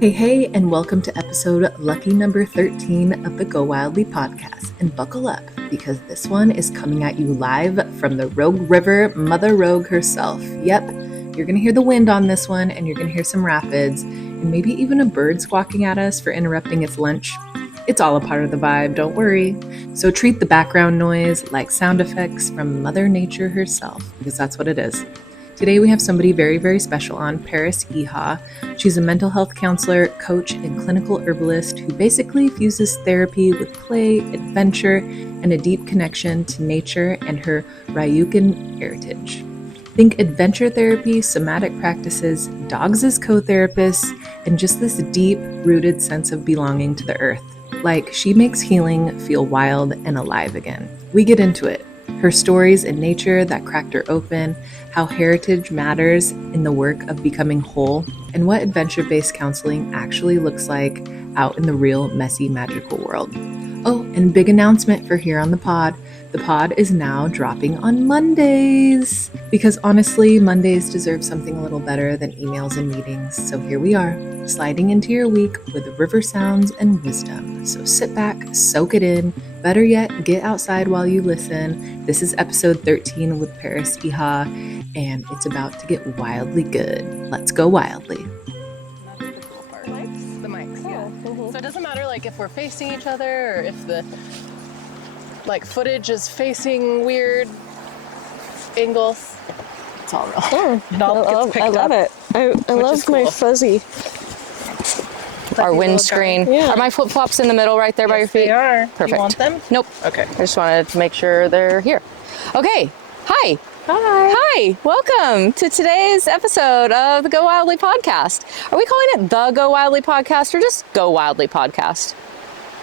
Hey, and welcome to episode lucky number 13 of the Go Wildly podcast. And buckle up, because this one is coming at you live from the Rogue River, Mother Rogue herself. Yep, you're going to hear the wind on this one, and you're going to hear some rapids, and maybe even a bird squawking at us for interrupting its lunch. It's all a part of the vibe, don't worry. So treat the background noise like sound effects from Mother Nature herself, because that's what it is. Today we have somebody very, very special on, Paris Iha. She's a mental health counselor, coach, and clinical herbalist who basically fuses therapy with play, adventure, and a deep connection to nature and her Ryukin heritage. Think adventure therapy, somatic practices, dogs as co-therapists, and just this deep-rooted sense of belonging to the earth. Like, she makes healing feel wild and alive again. We get into it. Her stories in nature that cracked her open, how heritage matters in the work of becoming whole, and what adventure-based counseling actually looks like out in the real, messy, magical world. Oh, and big announcement for here on the pod. The pod is now dropping on Mondays, because honestly, Mondays deserve something a little better than emails and meetings. So here we are, sliding into your week with river sounds and wisdom. So sit back, soak it in. Better yet, get outside while you listen. This is episode 13 with Paris Iha, and it's about to get wildly good. Let's go wildly. That's the cool part. The mics, yeah. So it doesn't matter like if we're facing each other or if the footage is facing weird angles. It's all real. I love it. I love my fuzzy. Our windscreen. Yeah. Are my flip-flops in the middle right there by your feet? They are. Perfect. You want them? Nope. Okay. I just wanted to make sure they're here. Okay. Hi. Hi. Hi. Welcome to today's episode of the Go Wildly podcast. Are we calling it the Go Wildly podcast or just Go Wildly podcast?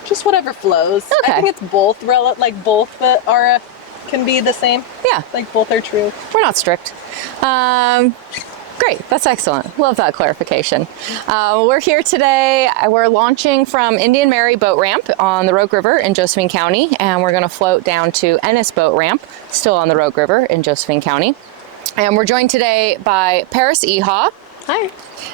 Just whatever flows. Okay. I think it's both. Both that are can be the same. Yeah. Like both are true. We're not strict. Great, that's excellent. Love that clarification. We're here today. We're launching from Indian Mary Boat Ramp on the Rogue River in Josephine County, and we're going to float down to Ennis Boat Ramp, still on the Rogue River in Josephine County. And we're joined today by Paris Iha. Hi.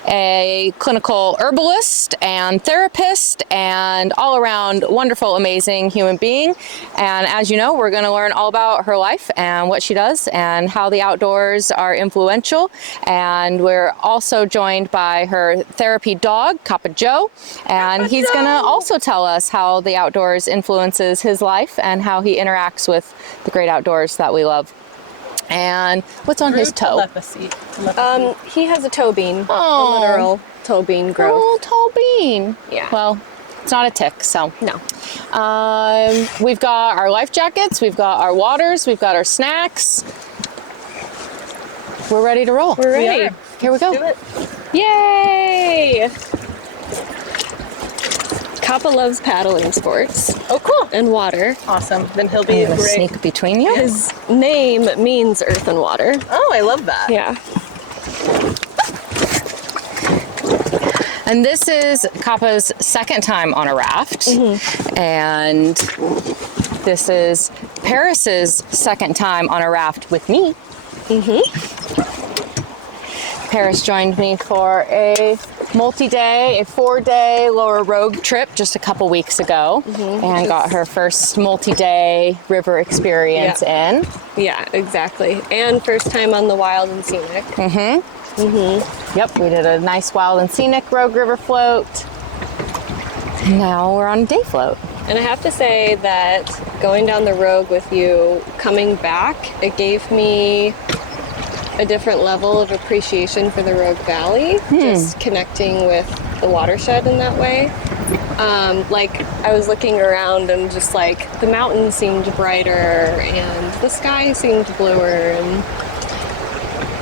A clinical herbalist and therapist and all around wonderful, amazing human being. And as you know, we're going to learn all about her life and what she does and how the outdoors are influential. And we're also joined by her therapy dog, Kappa Joe. And he's going to also tell us how the outdoors influences his life and how he interacts with the great outdoors that we love. And what's on his toe? Telepathy. He has a toe bean. Oh. A literal toe bean growth. Oh, toe bean. Yeah. Well, it's not a tick, so. No. We've got our life jackets, we've got our waters, we've got our snacks. We're ready to roll. We're ready. Here we go. Do it. Yay! Kappa loves paddling sports Oh, cool. and water. Awesome. Then he'll be I'm gonna great. sneak between you. His name means earth and water. Oh, I love that. Yeah. And this is Kappa's second time on a raft. And this is Paris's second time on a raft with me. Paris joined me for a multi-day, a 4-day Lower Rogue trip just a couple weeks ago and got her first multi-day river experience in. Yeah, exactly. And first time on the wild and scenic. Yep, we did a nice wild and scenic Rogue River float. And now we're on a day float. And I have to say that going down the Rogue with you, coming back, it gave me a different level of appreciation for the Rogue Valley, just connecting with the watershed in that way. I was looking around and just the mountains seemed brighter and the sky seemed bluer, and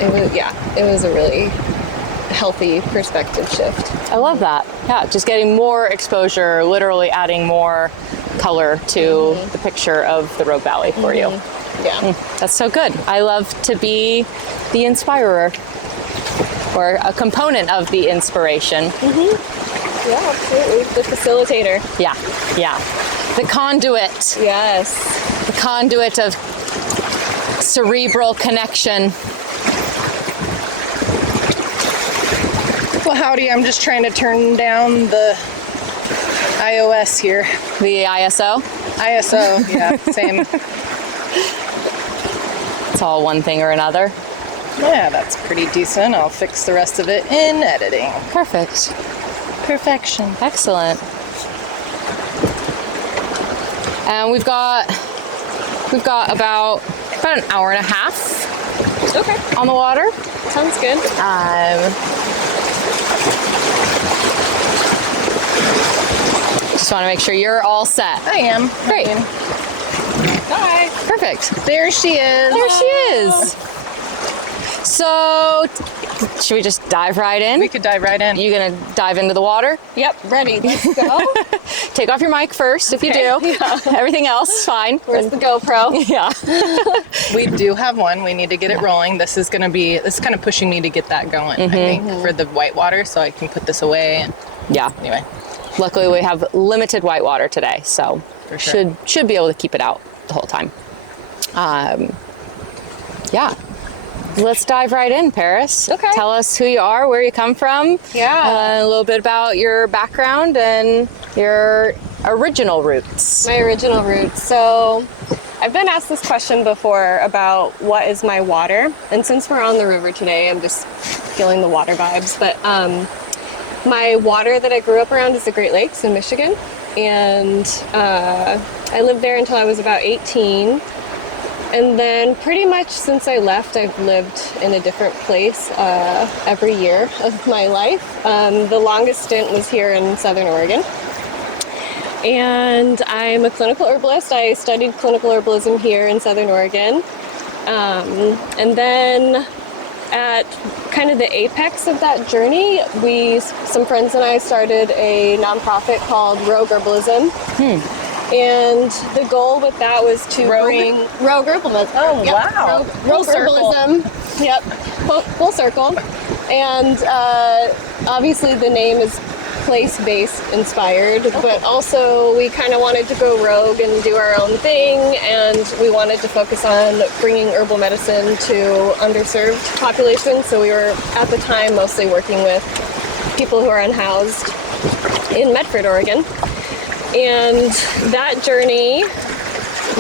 it was a really healthy perspective shift. I love that. Yeah, just getting more exposure, literally adding more color to the picture of the Rogue Valley for you. Yeah. That's so good. I love to be the inspirer or a component of the inspiration. Yeah, absolutely. The facilitator. Yeah, yeah. The conduit. Yes. The conduit of cerebral connection. howdy. I'm just trying to turn down the iOS here. The ISO? ISO, yeah, same. It's all one thing or another. Yeah, that's pretty decent. I'll fix the rest of it in editing. Perfect. Perfection. Excellent. And we've got about an hour and a half on the water. Sounds good. Just want to make sure you're all set. I am. Great. Hi. Perfect. There she is. There she is. So, should we just dive right in? We could dive right in. You gonna dive into the water? Yep, ready. Let's go. Take off your mic first if you do. Yeah. Everything else, fine. Where's the GoPro? Yeah. We do have one. We need to get it rolling. This is kind of pushing me to get that going, I think, for the whitewater, so I can put this away. Yeah. Anyway. Luckily, we have limited whitewater today, so For sure. should be able to keep it out the whole time. Yeah. Let's dive right in, Paris. Okay. Tell us who you are, where you come from. Yeah. A little bit about your background and your original roots. My original roots. So I've been asked this question before about what is my water. And since we're on the river today, I'm just feeling the water vibes. But my water that I grew up around is the Great Lakes in Michigan. And I lived there until I was about 18. And then pretty much since I left, I've lived in a different place every year of my life. The longest stint was here in Southern Oregon. And I'm a clinical herbalist. I studied clinical herbalism here in Southern Oregon. And then at kind of the apex of that journey, some friends and I started a nonprofit called Rogue Herbalism. And the goal with that was to bring Rogue Herbalism. Oh, wow. Rogue Herbalism. Yep. Full circle. And obviously the name is place-based inspired, but also we kind of wanted to go rogue and do our own thing, and we wanted to focus on bringing herbal medicine to underserved populations. So we were at the time mostly working with people who are unhoused in Medford, Oregon. And that journey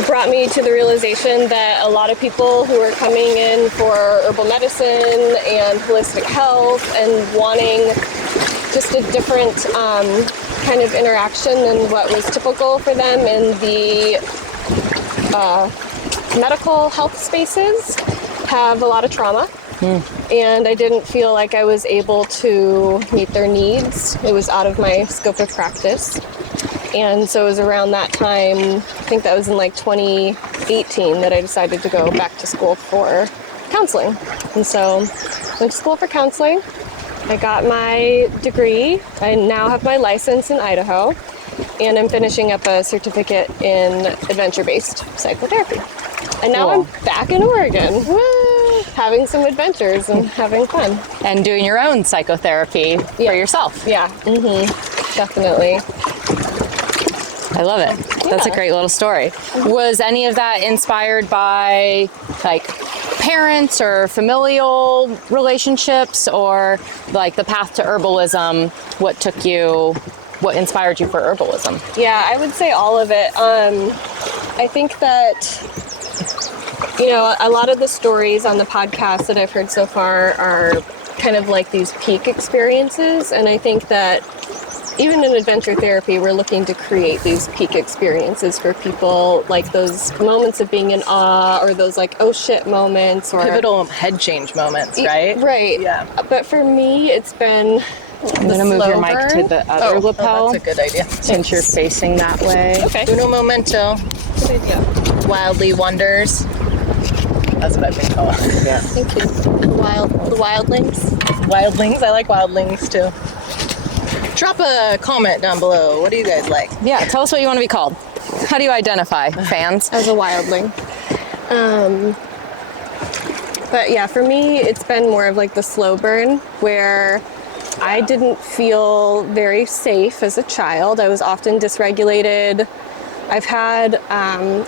brought me to the realization that a lot of people who are coming in for herbal medicine and holistic health and wanting just a different kind of interaction than what was typical for them in the medical health spaces have a lot of trauma. And I didn't feel like I was able to meet their needs. It was out of my scope of practice. And so it was around that time, I think that was in like 2018, that I decided to go back to school for counseling. And so I went to school for counseling. I got my degree. I now have my license in Idaho. And I'm finishing up a certificate in adventure-based psychotherapy. And now I'm back in Oregon, having some adventures and having fun. And doing your own psychotherapy for yourself. Yeah, definitely. I love it. That's a great little story. Was any of that inspired by like parents or familial relationships, or like the path to herbalism? What inspired you for herbalism? Yeah, I would say all of it. I think that, a lot of the stories on the podcast that I've heard so far are kind of like these peak experiences. And I think that even in adventure therapy, we're looking to create these peak experiences for people, like those moments of being in awe, or those like, oh shit moments, or pivotal head change moments, right? Right. Yeah. But for me, it's been I'm going to move your mic to the other lapel. That's a good idea. Since you're facing that way. Okay. Uno momento. Good idea. Wildly wonders. That's what I've been calling. Yeah. Thank you. The wildlings. Wildlings. I like wildlings too. Drop a comment down below. What do you guys like? Yeah, tell us what you want to be called. How do you identify, fans? As a wildling. But yeah, for me, it's been more of like the slow burn, where I didn't feel very safe as a child. I was often dysregulated. I've had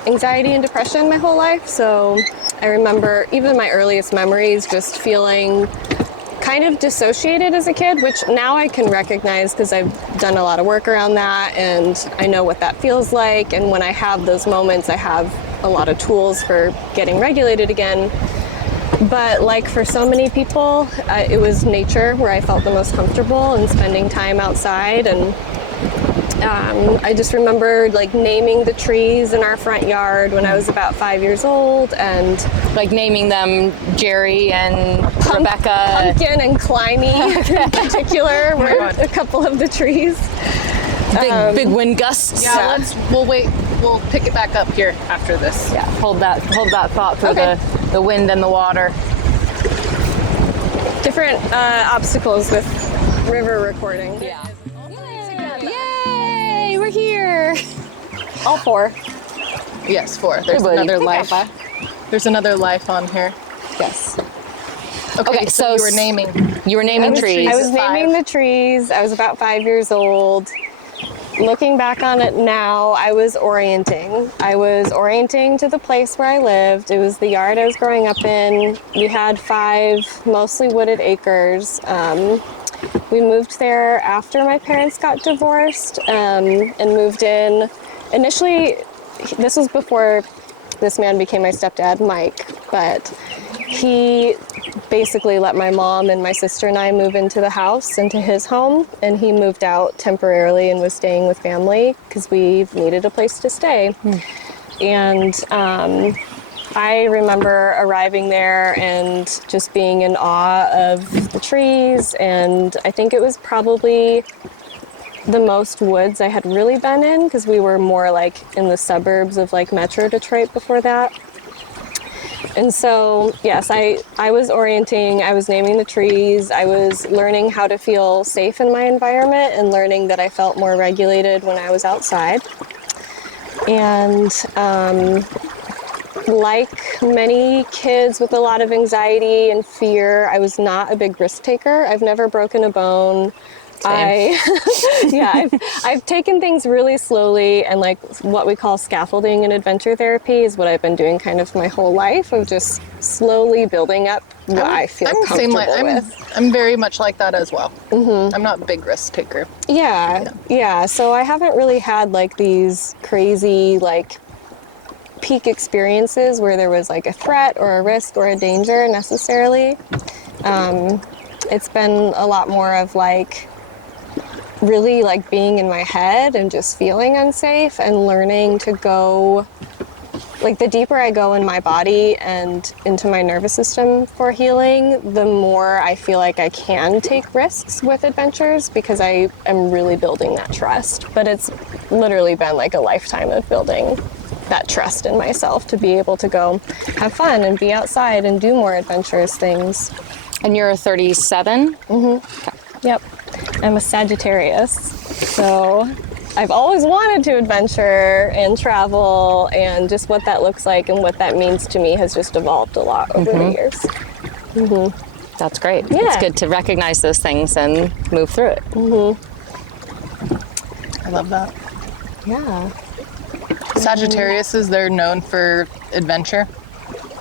anxiety and depression my whole life, so I remember even my earliest memories just feeling kind of dissociated as a kid, which now I can recognize because I've done a lot of work around that and I know what that feels like. And when I have those moments, I have a lot of tools for getting regulated again. But like for so many people, it was nature where I felt the most comfortable and spending time outside. And I just remember like naming the trees in our front yard when I was about 5 years old, and like naming them Jerry and Rebecca. Pumpkin and Climby in particular were a couple of the trees. Big wind gusts. Yeah, we'll wait. We'll pick it back up here after this. Yeah, hold that thought for the wind and the water. Different obstacles with river recording. Yeah. Yay! We're here. All 4. Yes, 4. There's buddy. another Hey, life. Papa. There's another life on here. Yes. Okay, so you were naming. You were naming trees. I was naming the trees. I was about 5 years old. Looking back on it now, I was orienting. I was orienting to the place where I lived. It was the yard I was growing up in. We had 5 mostly wooded acres. We moved there after my parents got divorced and moved in. Initially, this was before this man became my stepdad, Mike, but he basically let my mom and my sister and I move into the house, into his home, and he moved out temporarily and was staying with family because we needed a place to stay. And I remember arriving there and just being in awe of the trees, and I think it was probably the most woods I had really been in because we were more like in the suburbs of like Metro Detroit before that. And so, yes, I was orienting, I was naming the trees, I was learning how to feel safe in my environment and learning that I felt more regulated when I was outside. And like many kids with a lot of anxiety and fear, I was not a big risk taker. I've never broken a bone. I've taken things really slowly, and like what we call scaffolding and adventure therapy is what I've been doing kind of my whole life, of just slowly building up what I feel comfortable with. I'm very much like that as well. Mm-hmm. I'm not a big risk taker. Yeah. So I haven't really had like these crazy like peak experiences where there was like a threat or a risk or a danger necessarily. It's been a lot more of like really like being in my head and just feeling unsafe and learning to go, like the deeper I go in my body and into my nervous system for healing, the more I feel like I can take risks with adventures because I am really building that trust. But it's literally been like a lifetime of building that trust in myself to be able to go have fun and be outside and do more adventurous things. And you're 37? Mm-hmm. Yep. I'm a Sagittarius, so I've always wanted to adventure and travel, and just what that looks like and what that means to me has just evolved a lot over the years. Mm-hmm. That's great. Yeah. It's good to recognize those things and move through it. Mm-hmm. I love that. Yeah. Sagittarius, they're known for adventure.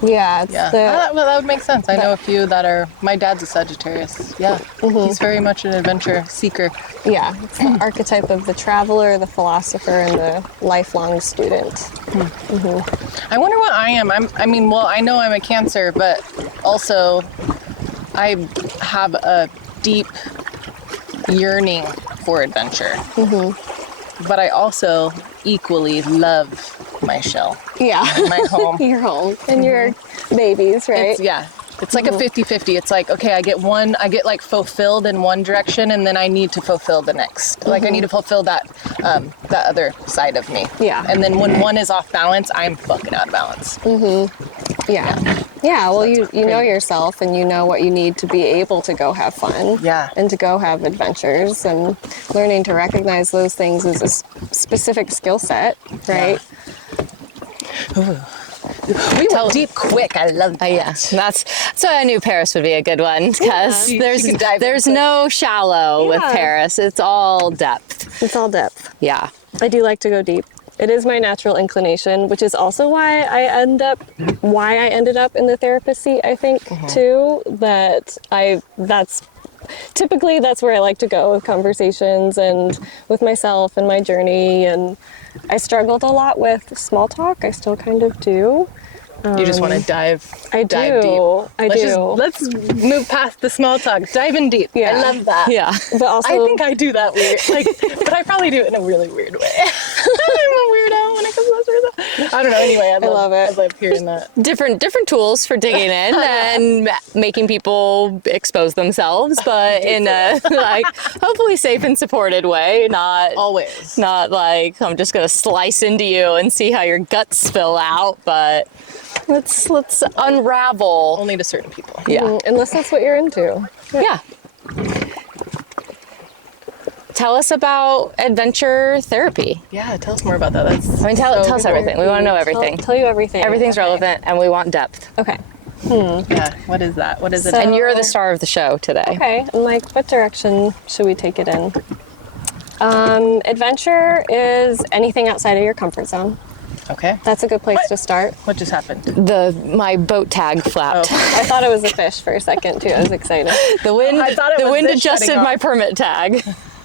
Yeah. That would make sense. I know a few that are. My dad's a Sagittarius. Yeah. Mm-hmm. He's very much an adventure seeker. Yeah. It's the archetype of the traveler, the philosopher, and the lifelong student. I wonder what I am. I know I'm a Cancer, but also I have a deep yearning for adventure. Mm-hmm. But I also equally love my shell. Yeah. My home. Your home. And your babies, right? It's like a 50-50. It's like, okay, I get like fulfilled in one direction, and then I need to fulfill the next. Like I need to fulfill that other side of me. Yeah. And then when one is off balance, I'm fucking out of balance. Yeah. Yeah, well, you know yourself, and you know what you need to be able to go have fun. Yeah. And to go have adventures, and learning to recognize those things is a specific skill set, right? Yeah. We went deep quick. I love that. Yeah, so I knew Paris would be a good one because there's no shallow with Paris. It's all depth. It's all depth. Yeah. I do like to go deep. It is my natural inclination, which is also why I ended up in the therapist seat, I think, too. That's typically where I like to go with conversations and with myself and my journey. And I struggled a lot with small talk. I still kind of do. You just want to dive I deep. I do. Let's move past the small talk. Dive in deep. Yeah. I love that. Yeah. But also, I think I do that weird, but I probably do it in a really weird way. I'm a weirdo when it comes to this. I don't know. Anyway, I love it. I love hearing that. Different tools for digging in and making people expose themselves, but in a like hopefully safe and supported way, not Always. not like I'm just gonna slice into you and see how your guts spill out, but let's unravel. Only to certain people. Yeah. unless that's what you're into. Yeah. Tell us about adventure therapy. Yeah, tell us more about that. Tell us everything. We want to know everything. Tell you everything. Everything's relevant, and we want depth. Okay. Yeah, what is that? What is it? So- And you're the star of the show today. Okay. And like, what direction should we take it in? Adventure is anything outside of your comfort zone. Okay. That's a good place to start. What just happened? My boat tag flapped. I thought it was a fish for a second too. I was excited. The wind. I thought it the was wind this adjusted shutting my off. permit tag.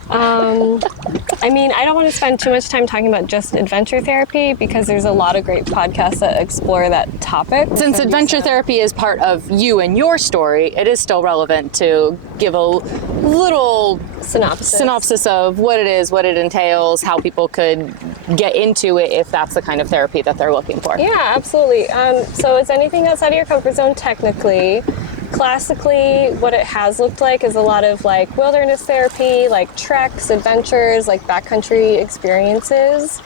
I mean, I don't want to spend too much time talking about just adventure therapy because there's a lot of great podcasts that explore that topic. Since adventure therapy is part of you and your story, it is still relevant to give a little synopsis of what it is, what it entails, how people could get into it if that's the kind of therapy that they're looking for. Yeah, absolutely. So it's anything outside of your comfort zone technically. Classically, what it has looked like is a lot of like wilderness therapy, like treks, adventures, like backcountry experiences.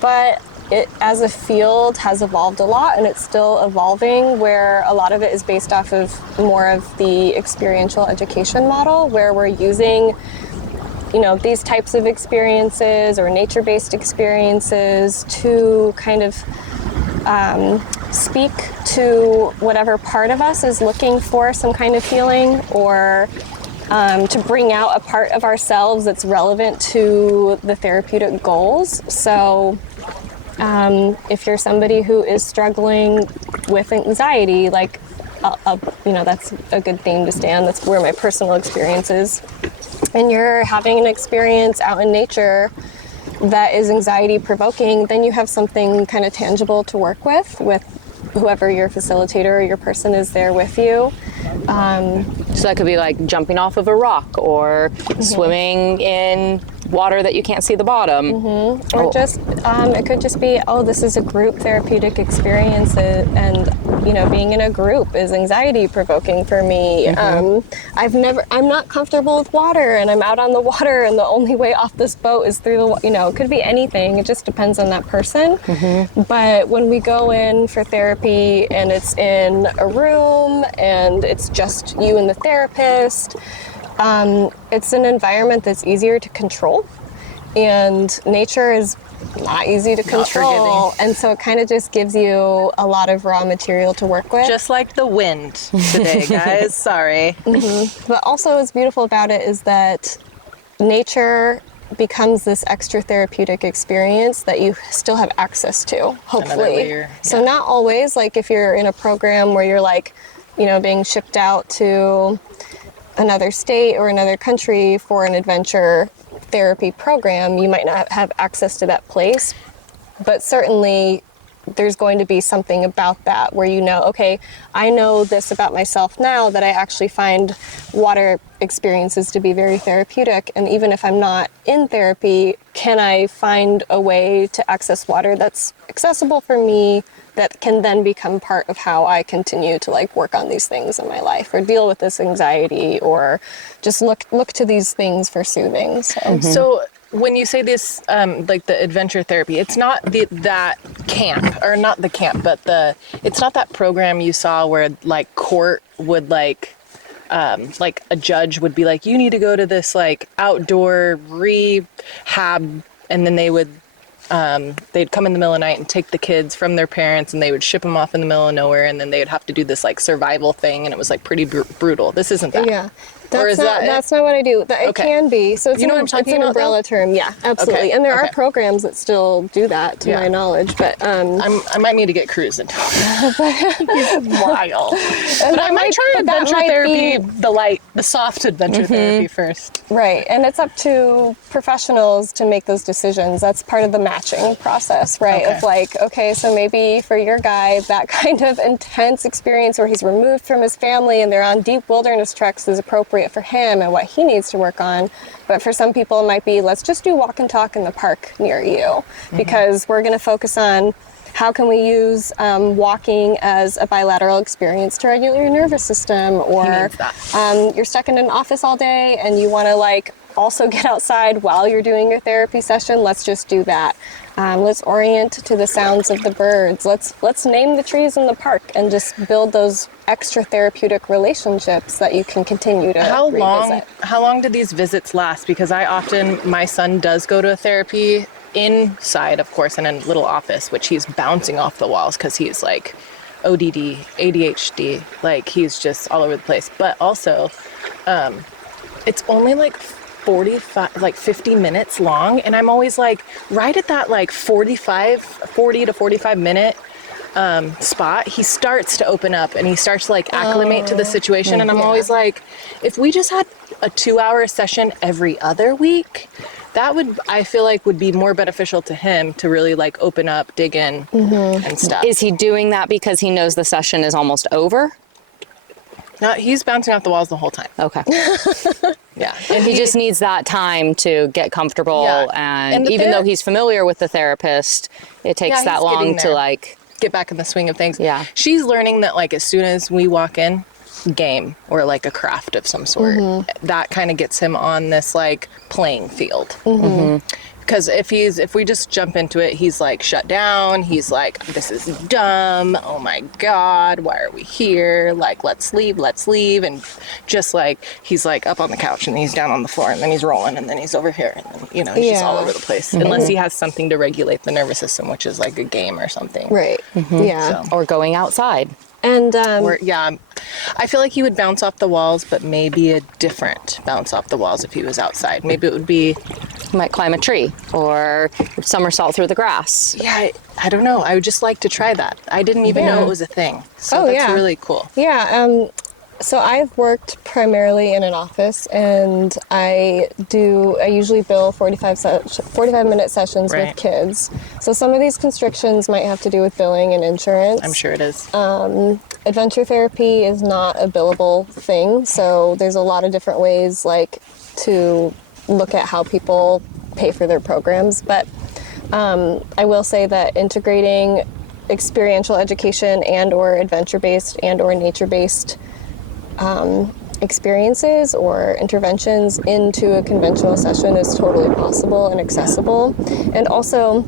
But it as a field has evolved a lot and it's still evolving, where a lot of it is based off of more of the experiential education model, where we're using these types of experiences or nature-based experiences to kind of speak to whatever part of us is looking for some kind of healing, or to bring out a part of ourselves that's relevant to the therapeutic goals. So if you're somebody who is struggling with anxiety, like, that's a good theme to stay on. That's where my personal experience is. And you're having an experience out in nature that is anxiety provoking, then you have something kind of tangible to work with whoever your facilitator or your person is there with you. So that could be like jumping off of a rock or swimming in water that you can't see the bottom. Or just, it could just be, this is a group therapeutic experience, and being in a group is anxiety provoking for me. I'm not comfortable with water, and I'm out on the water, and the only way off this boat is through the, it could be anything. It just depends on that person. But when we go in for therapy and it's in a room and it's just you and the therapist, it's an environment that's easier to control, and nature is not easy to control, and so it kind of just gives you a lot of raw material to work with. Just like the wind today, guys. Sorry. But also what's beautiful about it is that nature becomes this extra therapeutic experience that you still have access to, hopefully. layer, So not always, like if you're in a program where you're like, being shipped out to another state or another country for an adventure therapy program, you might not have access to that place. But certainly there's going to be something about that where okay, I know this about myself now, that I actually find water experiences to be very therapeutic. And even if I'm not in therapy, can I find a way to access water that's accessible for me, that can then become part of how I continue to work on these things in my life, or deal with this anxiety, or just look to these things for soothing. So when you say this, like the adventure therapy, it's not that camp, or not the camp, but it's not that program you saw where court would a judge would be like, you need to go to this outdoor rehab, and then they would they'd come in the middle of the night and take the kids from their parents, and they would ship them off in the middle of nowhere, and then they would have to do this survival thing, and it was pretty brutal. This isn't that. Yeah, That's not what I do. It Okay. can be. So it's You know what I'm talking about, umbrella term. Yeah, absolutely. Okay, And there are okay. programs that still do that, to my knowledge. But I might need to get Cruz into it. He's wild. But I might try adventure therapy, the soft adventure therapy first. Right, and it's up to professionals to make those decisions. That's part of the matching process, right? Okay. Of like, okay, so maybe for your guy, that kind of intense experience where he's removed from his family and they're on deep wilderness treks is appropriate for him and what he needs to work on. But for some people, it might be, let's just do walk and talk in the park near you, because we're going to focus on how can we use walking as a bilateral experience to regulate your nervous system, or you're stuck in an office all day and you want to like also get outside while you're doing your therapy session. Let's just do that. Let's orient to the sounds of the birds. Let's name the trees in the park and just build those extra therapeutic relationships that you can continue to revisit. How long do these visits last? Because my son does go to a therapy inside, of course, in a little office, which he's bouncing off the walls because he's like ODD, ADHD, like he's just all over the place. But also, it's only like 50 minutes long, and I'm always like right at that like 40 to 45 minute spot, he starts to open up and he starts to like acclimate to the situation. And I'm always like, if we just had a 2-hour session every other week, I feel like would be more beneficial to him to really like open up, dig in and stuff. Is he doing that because he knows the session is almost over? No, he's bouncing off the walls the whole time. Okay. Yeah. And he just needs that time to get comfortable. Yeah. And even though he's familiar with the therapist, it takes that long to like get back in the swing of things. Yeah. She's learning that like as soon as we walk in, game or like a craft of some sort, that kind of gets him on this like playing field. Because if we just jump into it, he's like shut down. He's like, this is dumb. Oh my God, why are we here? Like, let's leave. And just like, he's like up on the couch and he's down on the floor and then he's rolling and then he's over here. And then, he's just all over the place. Unless he has something to regulate the nervous system, which is like a game or something. Right. Yeah. or going outside. And I feel like he would bounce off the walls, but maybe a different bounce off the walls if he was outside. Maybe it would be... He might climb a tree or somersault through the grass. Yeah, I don't know. I would just like to try that. I didn't even know it was a thing. So that's really cool. Yeah. So I've worked primarily in an office, and I usually bill 45-minute sessions with kids. So some of these constrictions might have to do with billing and insurance. I'm sure it is. Adventure therapy is not a billable thing, so there's a lot of different ways like to look at how people pay for their programs. But I will say that integrating experiential education and or adventure-based and or nature-based experiences or interventions into a conventional session is totally possible and accessible. And also,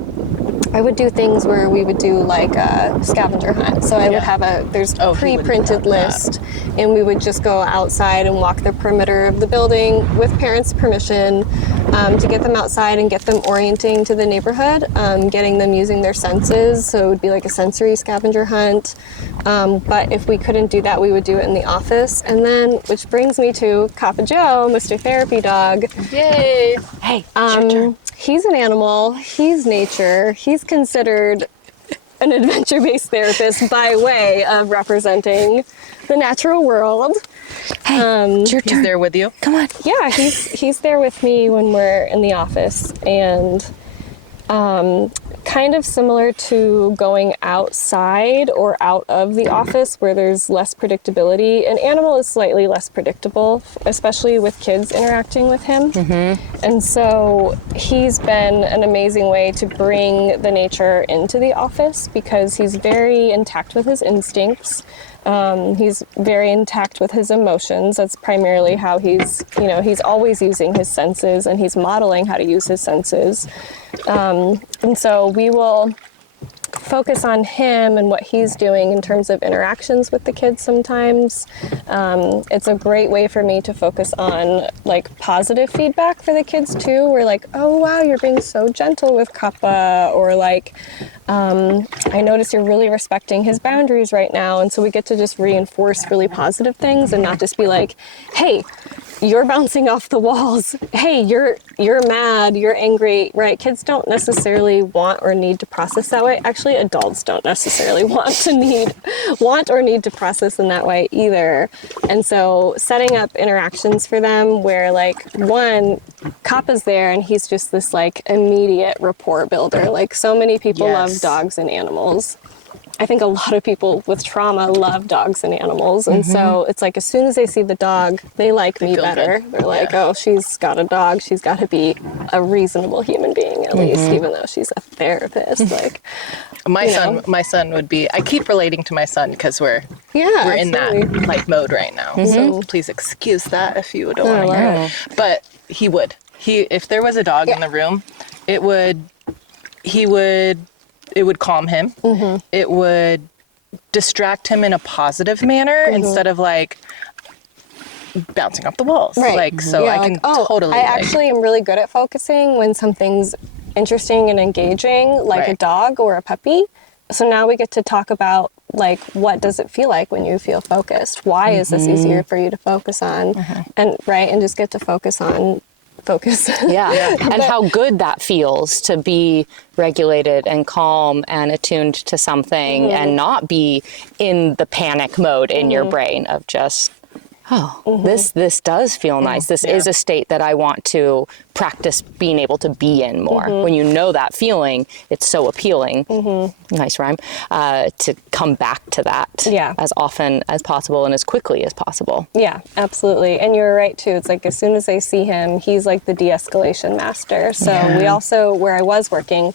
I would do things where we would do like a scavenger hunt. So I would have there's a pre-printed list, and we would just go outside and walk the perimeter of the building with parents' permission to get them outside and get them orienting to the neighborhood, getting them using their senses. So it would be like a sensory scavenger hunt. But if we couldn't do that, we would do it in the office. And then, which brings me to Kappa Joe, Mr. Therapy Dog. Yay! Hey, it's your turn. He's an animal, he's nature, he's considered an adventure-based therapist by way of representing the natural world. Hey, it's your turn. He's there with you? Come on. Yeah, he's there with me when we're in the office, and kind of similar to going outside or out of the office where there's less predictability. An animal is slightly less predictable, especially with kids interacting with him. And so he's been an amazing way to bring the nature into the office because he's very intact with his instincts. He's very intact with his emotions. That's primarily how he's always using his senses, and he's modeling how to use his senses. And so we will focus on him and what he's doing in terms of interactions with the kids sometimes. It's a great way for me to focus on like positive feedback for the kids too. We're like, oh wow, you're being so gentle with Kappa, or like, I notice you're really respecting his boundaries right now. And so we get to just reinforce really positive things and not just be like, hey, you're bouncing off the walls. Hey, you're mad, you're angry, right? Kids don't necessarily want or need to process that way. Actually, adults don't necessarily want or need to process in that way either. And so setting up interactions for them where like one, Kappa's there and he's just this like immediate rapport builder. Like so many people love dogs and animals. I think a lot of people with trauma love dogs and animals. And so it's like as soon as they see the dog, they like me better. Good. They're like, oh, she's got a dog. She's got to be a reasonable human being at least, even though she's a therapist. Like my son would be, I keep relating to my son because we're in that like mode right now. So please excuse that if you don't want to hear it. But if there was a dog in the room, it would calm him. It would distract him in a positive manner instead of like bouncing off the walls. Right. Like, so I can totally. I actually am really good at focusing when something's interesting and engaging, like a dog or a puppy. So now we get to talk about like, what does it feel like when you feel focused? Why is this easier for you to focus on? And just get to focus. And how good that feels to be regulated and calm and attuned to something and not be in the panic mode in your brain of just, this does feel nice. This is a state that I want to practice being able to be in more. When you know that feeling, it's so appealing, nice rhyme, to come back to that as often as possible and as quickly as possible. Yeah, absolutely. And you're right too. It's like as soon as they see him, he's like the de-escalation master. So we also, where I was working,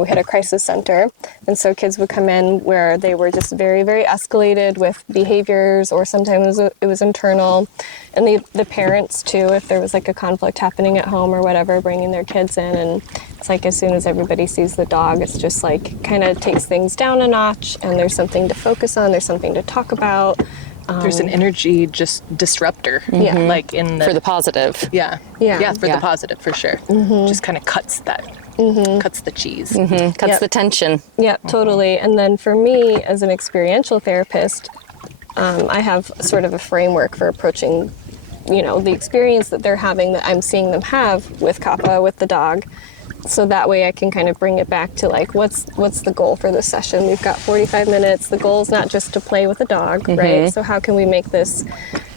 we had a crisis center. And so kids would come in where they were just very, very escalated with behaviors, or sometimes it was internal. And the parents too, if there was like a conflict happening at home or whatever, bringing their kids in. And it's like as soon as everybody sees the dog, it's just like kind of takes things down a notch, and there's something to focus on, there's something to talk about. There's an energy just disruptor, like for the positive. For the positive, for sure. Just kind of cuts that, cuts the cheese, cuts the tension. Yeah, totally. And then for me, as an experiential therapist, I have sort of a framework for approaching, the experience that they're having, that I'm seeing them have with Kappa, with the dog. So that way I can kind of bring it back to like, what's the goal for this session? We've got 45 minutes. The goal is not just to play with a dog, right? So how can we make this,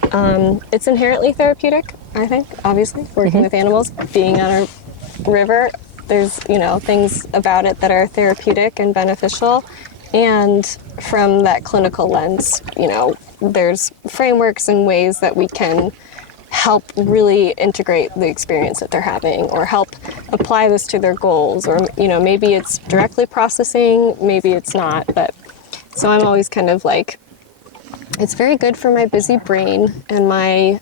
it's inherently therapeutic, I think, obviously, working with animals, being on a river. There's, things about it that are therapeutic and beneficial. And from that clinical lens, there's frameworks and ways that we can help really integrate the experience that they're having, or help apply this to their goals, or maybe it's directly processing, maybe it's not. But so I'm always kind of like, it's very good for my busy brain and my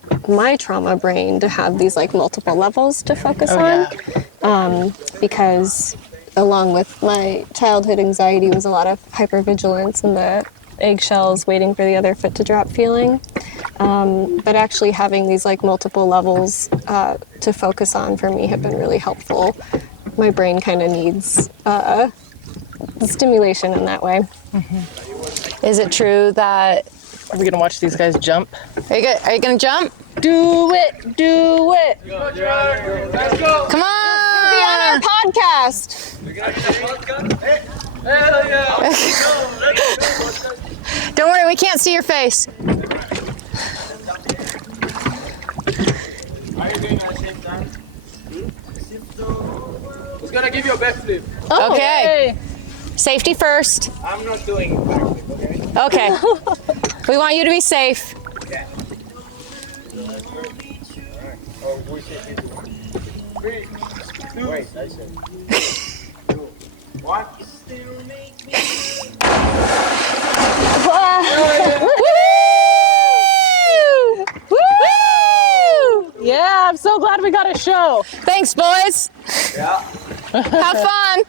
trauma brain to have these like multiple levels to focus on, because along with my childhood anxiety was a lot of hypervigilance and the eggshells waiting for the other foot to drop feeling. But actually having these like multiple levels to focus on for me have been really helpful. My brain kind of needs stimulation in that way. Is it true that... Are we going to watch these guys jump? Are you going to jump? Do it! Do it! Let's go! Come on! Be on our podcast! Don't worry, we can't see your face. Are you doing at the same time? Who's gonna give you a backflip? Oh, okay. Safety first. I'm not doing backflip, okay? Okay. We want you to be safe. Okay. Oh, we said 3, 2. Wait, I said 2, 1. Yeah, I'm so glad we got a show. Thanks, boys. Yeah. Have fun.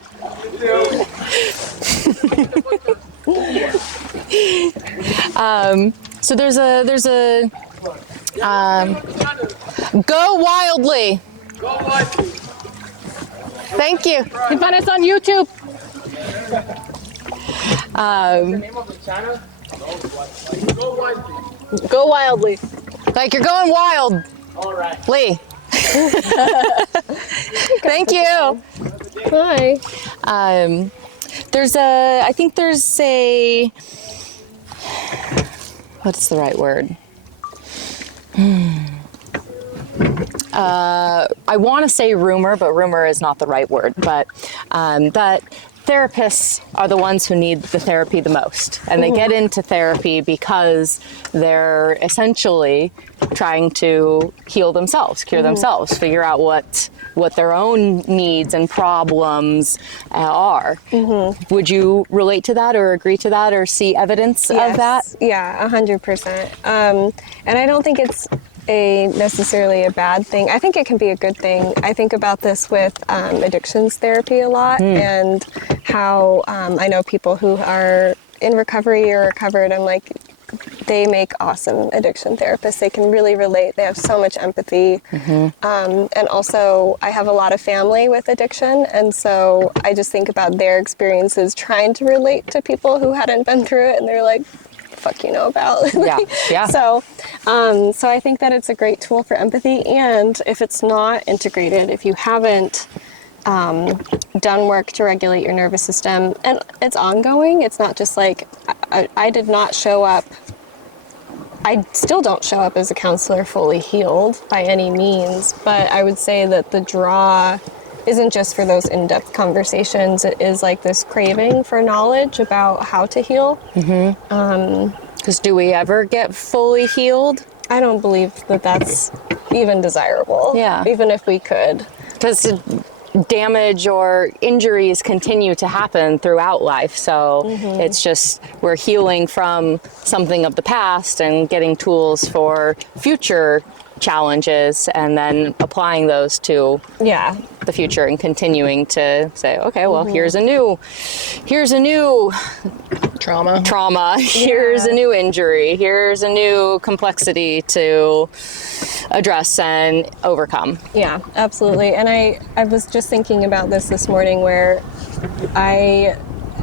So there's a go wildly. Go wildly. Thank you. You can find us on YouTube. The name of the channel? Go wildly. Go wildly. Like you're going wild. All right. Lee. Thank you. Hi. I think there's a, what's the right word? I want to say rumor, but rumor is not the right word. But that therapists are the ones who need the therapy the most. And they get into therapy because they're essentially trying to heal themselves, cure themselves, figure out what their own needs and problems are. Would you relate to that or agree to that or see evidence of that? Yeah, 100%. And I don't think it's necessarily a bad thing. I think it can be a good thing. I think about this with addictions therapy a lot, and how I know people who are in recovery or recovered, and like, they make awesome addiction therapists. They can really relate. They have so much empathy. And also, I have a lot of family with addiction, and so I just think about their experiences trying to relate to people who hadn't been through it, and they're like, fuck you know about. Yeah. So I think that it's a great tool for empathy, and if it's not integrated, if you haven't done work to regulate your nervous system, and it's ongoing, it's not just like, I did not show up, I still don't show up as a counselor fully healed by any means, but I would say that the draw isn't just for those in-depth conversations. It is like this craving for knowledge about how to heal. Because do we ever get fully healed? I don't believe that that's even desirable. Yeah. Even if we could. Because damage or injuries continue to happen throughout life. So it's just, we're healing from something of the past and getting tools for future challenges, and then applying those to the future and continuing to say, okay, well, here's a new trauma, here's a new injury, here's a new complexity to address and overcome. Yeah, absolutely. And I was just thinking about this morning, where I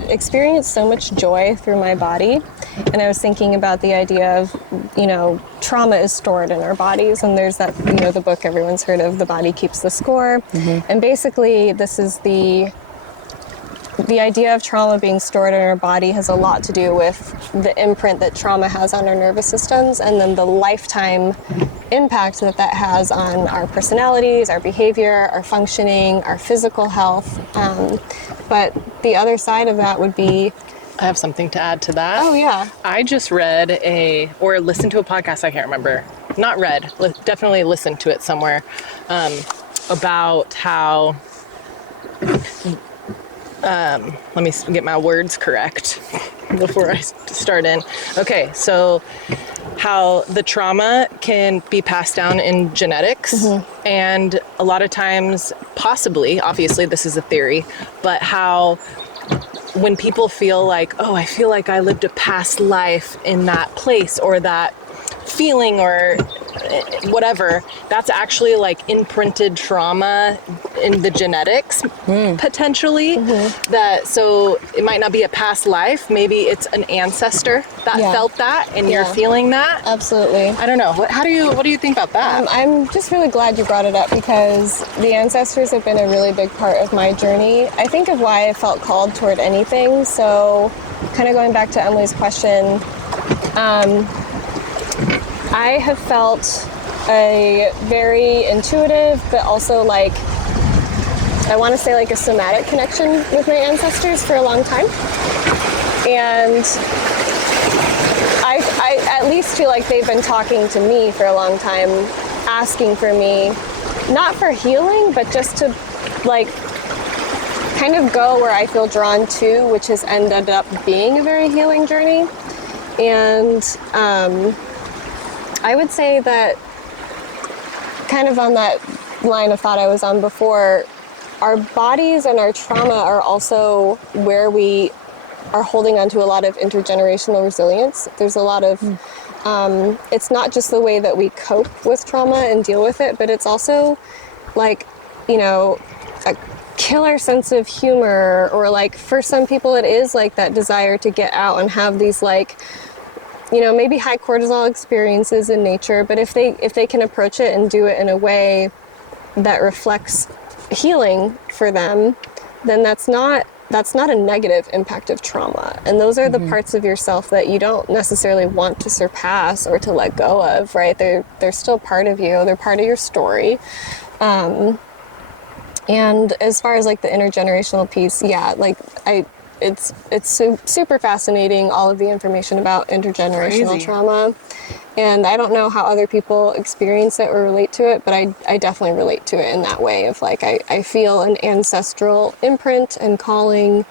experienced so much joy through my body, and I was thinking about the idea of, trauma is stored in our bodies, and there's that, the book everyone's heard of, The Body Keeps the Score. And basically this is the idea of trauma being stored in our body has a lot to do with the imprint that trauma has on our nervous systems, and then the lifetime impact that has on our personalities, our behavior, our functioning, our physical health. But the other side of that would be, I have something to add to that. Oh, yeah. I just read or listened to a podcast, I can't remember. Not read, definitely listened to it somewhere, about how, let me get my words correct before I start in. Okay, so how the trauma can be passed down in genetics, and a lot of times, possibly, obviously this is a theory, but how when people feel like, oh, I feel like I lived a past life in that place or that feeling or whatever, that's actually like imprinted trauma in the genetics, potentially. So it might not be a past life, maybe it's an ancestor that felt that, and you're feeling that. Absolutely. I don't know. What do you think about that? I'm just really glad you brought it up, because the ancestors have been a really big part of my journey. I think of why I felt called toward anything. So kind of going back to Emily's question, I have felt a very intuitive, but also like, I want to say like a somatic connection with my ancestors for a long time. And I at least feel like they've been talking to me for a long time, asking for me, not for healing, but just to like kind of go where I feel drawn to, which has ended up being a very healing journey. And I would say that, kind of on that line of thought I was on before, our bodies and our trauma are also where we are holding on to a lot of intergenerational resilience. There's a lot of, it's not just the way that we cope with trauma and deal with it, but it's also like, a killer sense of humor, or like for some people it is like that desire to get out and have these like maybe high cortisol experiences in nature, but if they can approach it and do it in a way that reflects healing for them, then that's not a negative impact of trauma. And those are the parts of yourself that you don't necessarily want to surpass or to let go of, right? They're still part of you. They're part of your story. And as far as like the intergenerational piece, yeah, like it's super fascinating, all of the information about intergenerational trauma. And I don't know how other people experience it or relate to it, but I definitely relate to it in that way of like, I feel an ancestral imprint and calling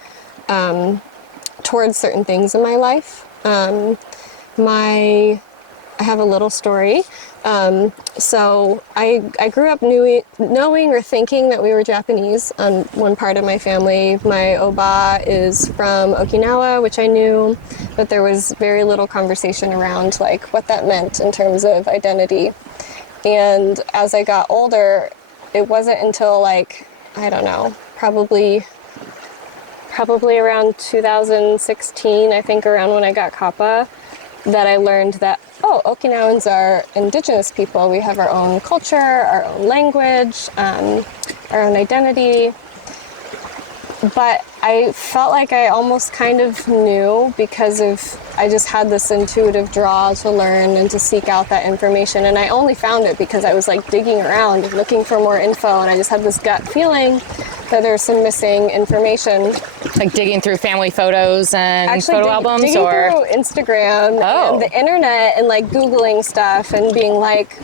towards certain things in my life. I have a little story. So I grew up knowing or thinking that we were Japanese on one part of my family. My oba is from Okinawa, which I knew, but there was very little conversation around like what that meant in terms of identity. And as I got older, it wasn't until like, I don't know, probably around 2016, I think around when I got Kappa, that I learned that, Okinawans are indigenous people. We have our own culture, our own language, our own identity. But I felt like I almost kind of knew because I just had this intuitive draw to learn and to seek out that information. And I only found it because I was like digging around, looking for more info. And I just had this gut feeling that there's some missing information. Like digging through family photos and photo albums, digging through Instagram and the internet and like Googling stuff and being like,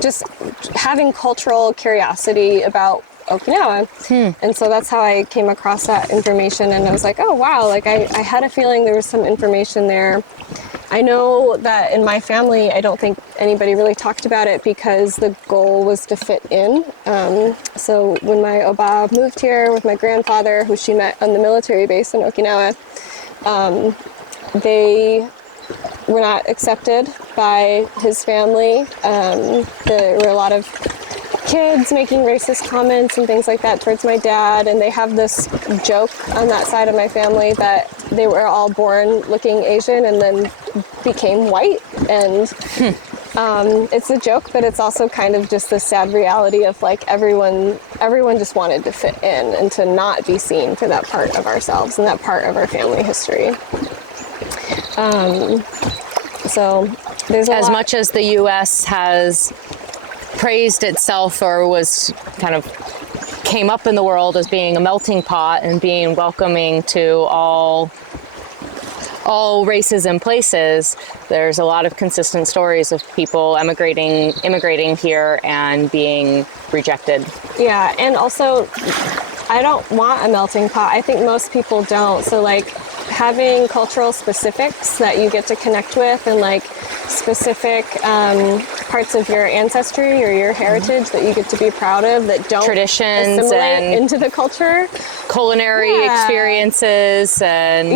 just having cultural curiosity about Okinawa. And so that's how I came across that information. And I was like, oh, wow, like I had a feeling there was some information there. I know that in my family, I don't think anybody really talked about it because the goal was to fit in. So when my oba moved here with my grandfather, who she met on the military base in Okinawa, they were not accepted by his family. There were a lot of kids making racist comments and things like that towards my dad, and they have this joke on that side of my family that they were all born looking Asian and then became white. And it's a joke, but it's also kind of just the sad reality of like everyone just wanted to fit in and to not be seen for that part of ourselves and that part of our family history. So there's a lot. Much as the U.S. has praised itself or was kind of came up in the world as being a melting pot and being welcoming to all races and places, there's a lot of consistent stories of people immigrating here and being rejected. Yeah, and also I don't want a melting pot. I think most people don't. So like having cultural specifics that you get to connect with and like specific parts of your ancestry or your heritage that you get to be proud of that don't traditions assimilate and into the culture, culinary experiences and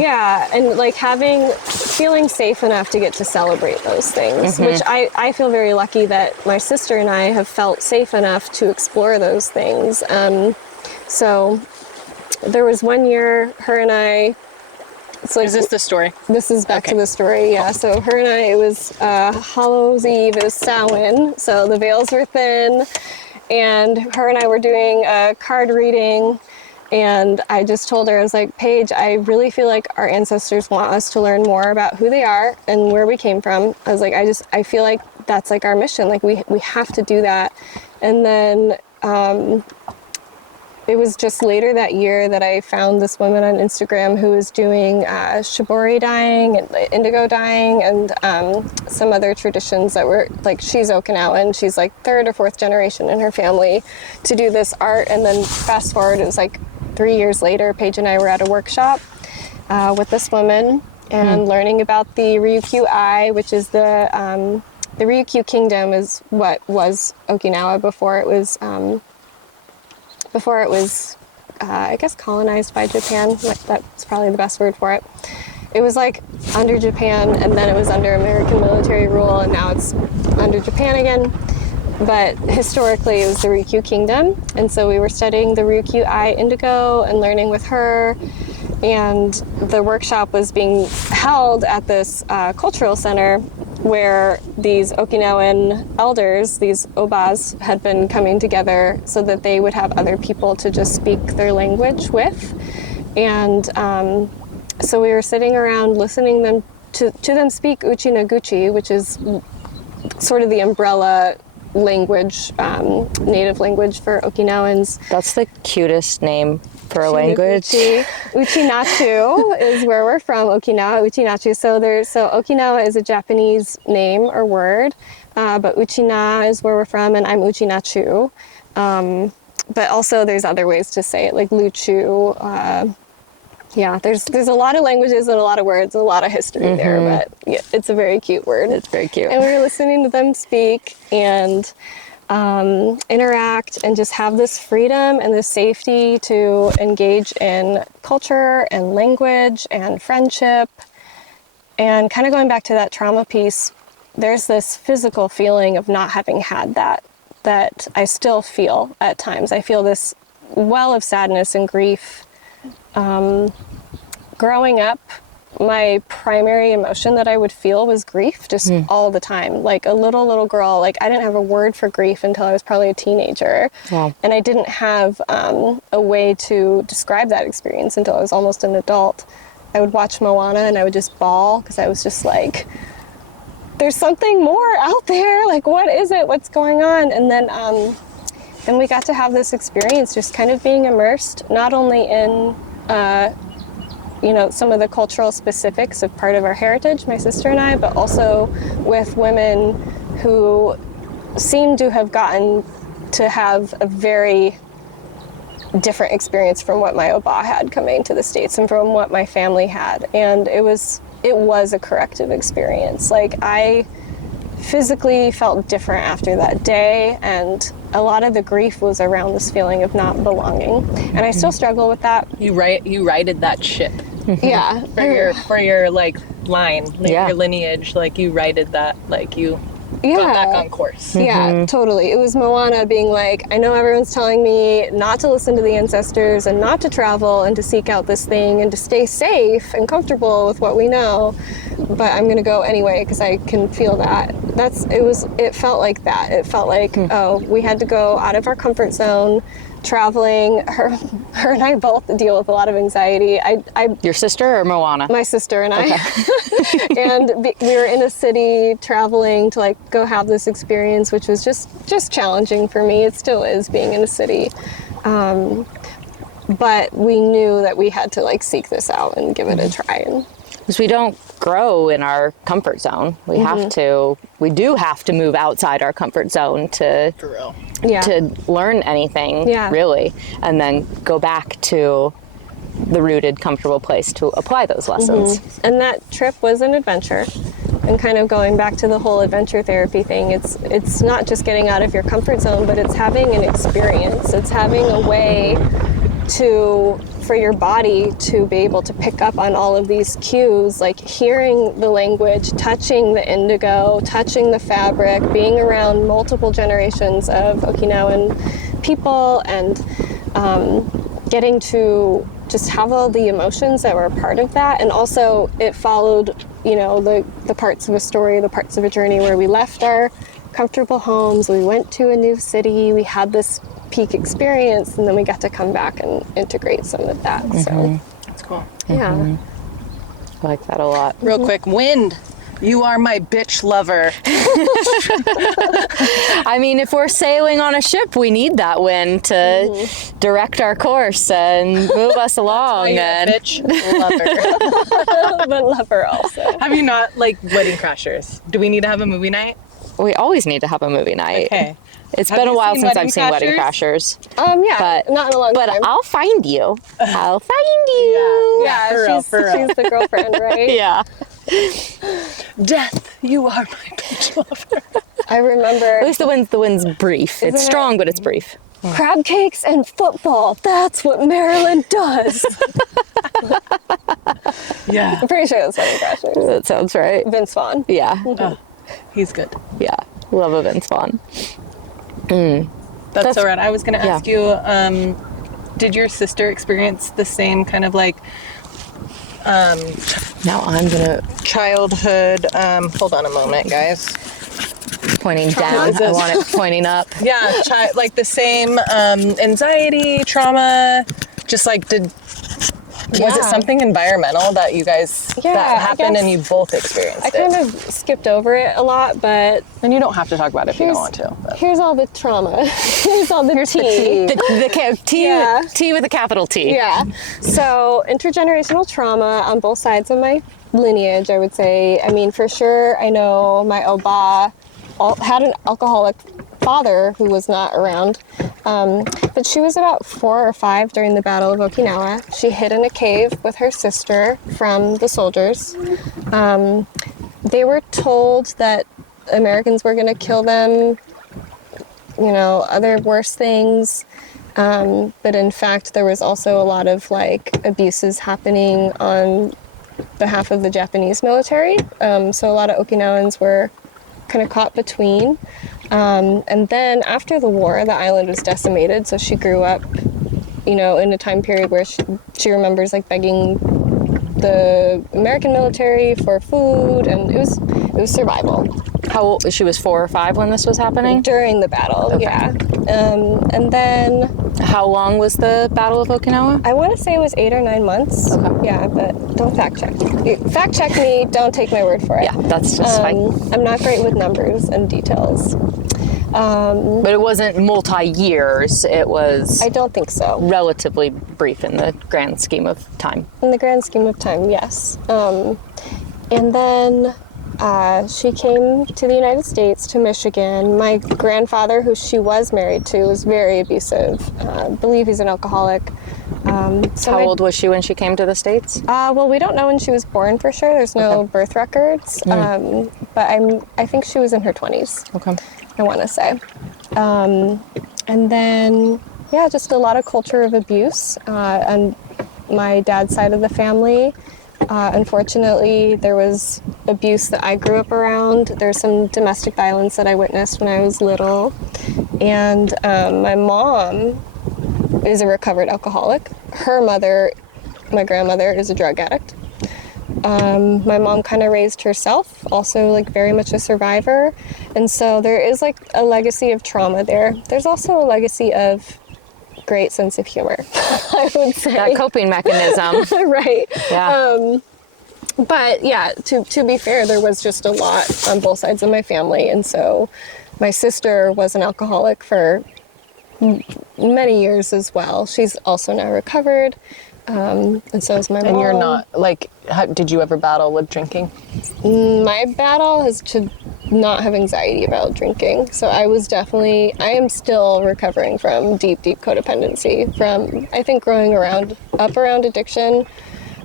like feeling safe enough to get to celebrate those things, which I feel very lucky that my sister and I have felt safe enough to explore those things. So there was one year her and I, it's like, is this the story? This is back to the story, yeah. So her and I, it was Hallows Eve, it was Samhain, so the veils were thin, and her and I were doing a card reading, and I just told her, I was like, Paige, I really feel like our ancestors want us to learn more about who they are and where we came from. I was like, I feel like that's like our mission, like we have to do that. And then it was just later that year that I found this woman on Instagram who was doing shibori dyeing and indigo dyeing and some other traditions that were like, she's Okinawan, she's like 3rd or 4th generation in her family to do this art. And then fast forward, it was like 3 years later, Paige and I were at a workshop with this woman and learning about the Ryukyu Ai, which is the Ryukyu Kingdom is what was Okinawa before it was I guess colonized by Japan. That's probably the best word for it. It was like under Japan, and then it was under American military rule, and now it's under Japan again. But historically, it was the Ryukyu Kingdom, and so we were studying the Ryukyu Ai indigo and learning with her. And the workshop was being held at this cultural center where these Okinawan elders, these obas, had been coming together so that they would have other people to just speak their language with. And so we were sitting around listening to them speak Uchi Noguchi, which is sort of the umbrella language, native language for Okinawans. That's the cutest name for a language. Uchinachu is where we're from, Okinawa, Uchinachu. So Okinawa is a Japanese name or word, but Uchina is where we're from, and I'm Uchinachu. But also there's other ways to say it, like Luchu. Yeah, there's a lot of languages and a lot of words, and a lot of history there, but yeah, it's a very cute word. It's very cute. And we were listening to them speak and interact and just have this freedom and this safety to engage in culture and language and friendship. And kind of going back to that trauma piece, there's this physical feeling of not having had that I still feel at times. I feel this well of sadness and grief. Growing up, my primary emotion that I would feel was grief, just all the time. Like a little girl, like I didn't have a word for grief until I was probably a teenager. Wow. And I didn't have a way to describe that experience until I was almost an adult. I would watch Moana and I would just bawl because I was just like, there's something more out there. Like, what is it? What's going on? And then we got to have this experience, just kind of being immersed, not only in some of the cultural specifics of part of our heritage, my sister and I, but also with women who seem to have gotten to have a very different experience from what my Oba had coming to the States and from what my family had. And it was a corrective experience. Like, I physically felt different after that day, and a lot of the grief was around this feeling of not belonging. And I still struggle with that. You righted that ship. Yeah. For your like line, like Yeah. your lineage, like you righted that, like you got back on course. Yeah, totally. It was Moana being like, I know everyone's telling me not to listen to the ancestors and not to travel and to seek out this thing and to stay safe and comfortable with what we know, but I'm going to go anyway because I can feel that. It felt like that. It felt like, we had to go out of our comfort zone. Traveling, her and I both deal with a lot of anxiety. Your sister or Moana? My sister and I. And we were in a city traveling to like go have this experience, which was just challenging for me. It still is being in a city. But we knew that we had to like seek this out and give it a try. Because we don't grow in our comfort zone. We do have to move outside our comfort zone to learn anything, really, and then go back to the rooted, comfortable place to apply those lessons. And that trip was an adventure. And kind of going back to the whole adventure therapy thing, it's not just getting out of your comfort zone, but it's having an experience. It's having a way for your body to be able to pick up on all of these cues, like hearing the language, touching the indigo, touching the fabric, being around multiple generations of Okinawan people, and getting to just have all the emotions that were a part of that. And also it followed, the parts of a story, the parts of a journey where we left our comfortable homes, we went to a new city, we had this peak experience, and then we got to come back and integrate some of that. So That's cool. Yeah. I like that a lot. Real quick, wind. You are my bitch lover. I mean, if we're sailing on a ship, we need that wind to direct our course and move us along. And bitch lover. But lover also. Have you not, like, Wedding Crashers? Do we need to have a movie night? We always need to have a movie night. Okay. It's Have been a you while seen since Wedding I've seen Wedding Crashers? Crashers. Yeah, But not in a long time. I'll find you. I'll find you. Yeah, for real. she's the girlfriend, right? Yeah. Death, you are my bitch lover. I remember At least the wind's brief. It's Isn't strong, but it's brief. crab cakes and football. That's what Maryland does. Yeah. I'm pretty sure that's Wedding Crashers. That sounds right. Vince Vaughn. Yeah. Oh, he's good. Yeah. Love a Vince Vaughn. That's so rad. I was going to yeah. ask you, did your sister experience the same kind of like Now I'm gonna childhood. Hold on a moment, guys. pointing down. I want it pointing up. Yeah, like the same anxiety, trauma. Just like was it something environmental that you guys that happened and you both experienced I kind of skipped over it a lot, but and you don't have to talk about it if you don't want to. But. Here's all the trauma. Here's all the tea. T with a capital T. Yeah. So intergenerational trauma on both sides of my lineage, I would say. I mean, for sure, I know my Oba had an alcoholic father who was not around. But she was about 4 or 5 during the Battle of Okinawa. She hid in a cave with her sister from the soldiers. They were told that Americans were going to kill them, you know, other worse things. But in fact, there was also a lot of like abuses happening on behalf of the Japanese military. So a lot of Okinawans were kind of caught between. And then after the war, the island was decimated. So she grew up, you know, in a time period where she remembers like begging the American military for food, and it was survival. How old? She was 4 or 5 when this was happening? During the battle, Okay. yeah. And then... How long was the Battle of Okinawa? I want to say it was 8 or 9 months. Okay. Yeah, but don't fact check. Fact check me, don't take my word for it. Yeah, that's just fine. I'm not great with numbers and details. But it wasn't multi-years. It was I don't think so. relatively brief in the grand scheme of time. In the grand scheme of time, yes. And then she came to the United States, to Michigan. My grandfather, who she was married to, was very abusive. I believe he's an alcoholic. How old was she when she came to the States? Well, we don't know when she was born for sure. There's no birth records. But I think she was in her 20s. Okay. I want to say. And then, yeah, just a lot of culture of abuse on my dad's side of the family. Unfortunately, there was abuse that I grew up around. There's some domestic violence that I witnessed when I was little. And my mom is a recovered alcoholic. Her mother, my grandmother, is a drug addict. My mom kind of raised herself, also like very much a survivor. And so there is like a legacy of trauma there. There's also a legacy of great sense of humor, I would say. That coping mechanism. Right. Yeah. But yeah, to be fair, there was just a lot on both sides of my family. And so my sister was an alcoholic for many years as well. She's also now recovered. And so is my mom. And you're not, like, did you ever battle with drinking? My battle is to not have anxiety about drinking. So I am still recovering from deep, deep codependency from, I think, growing up around addiction.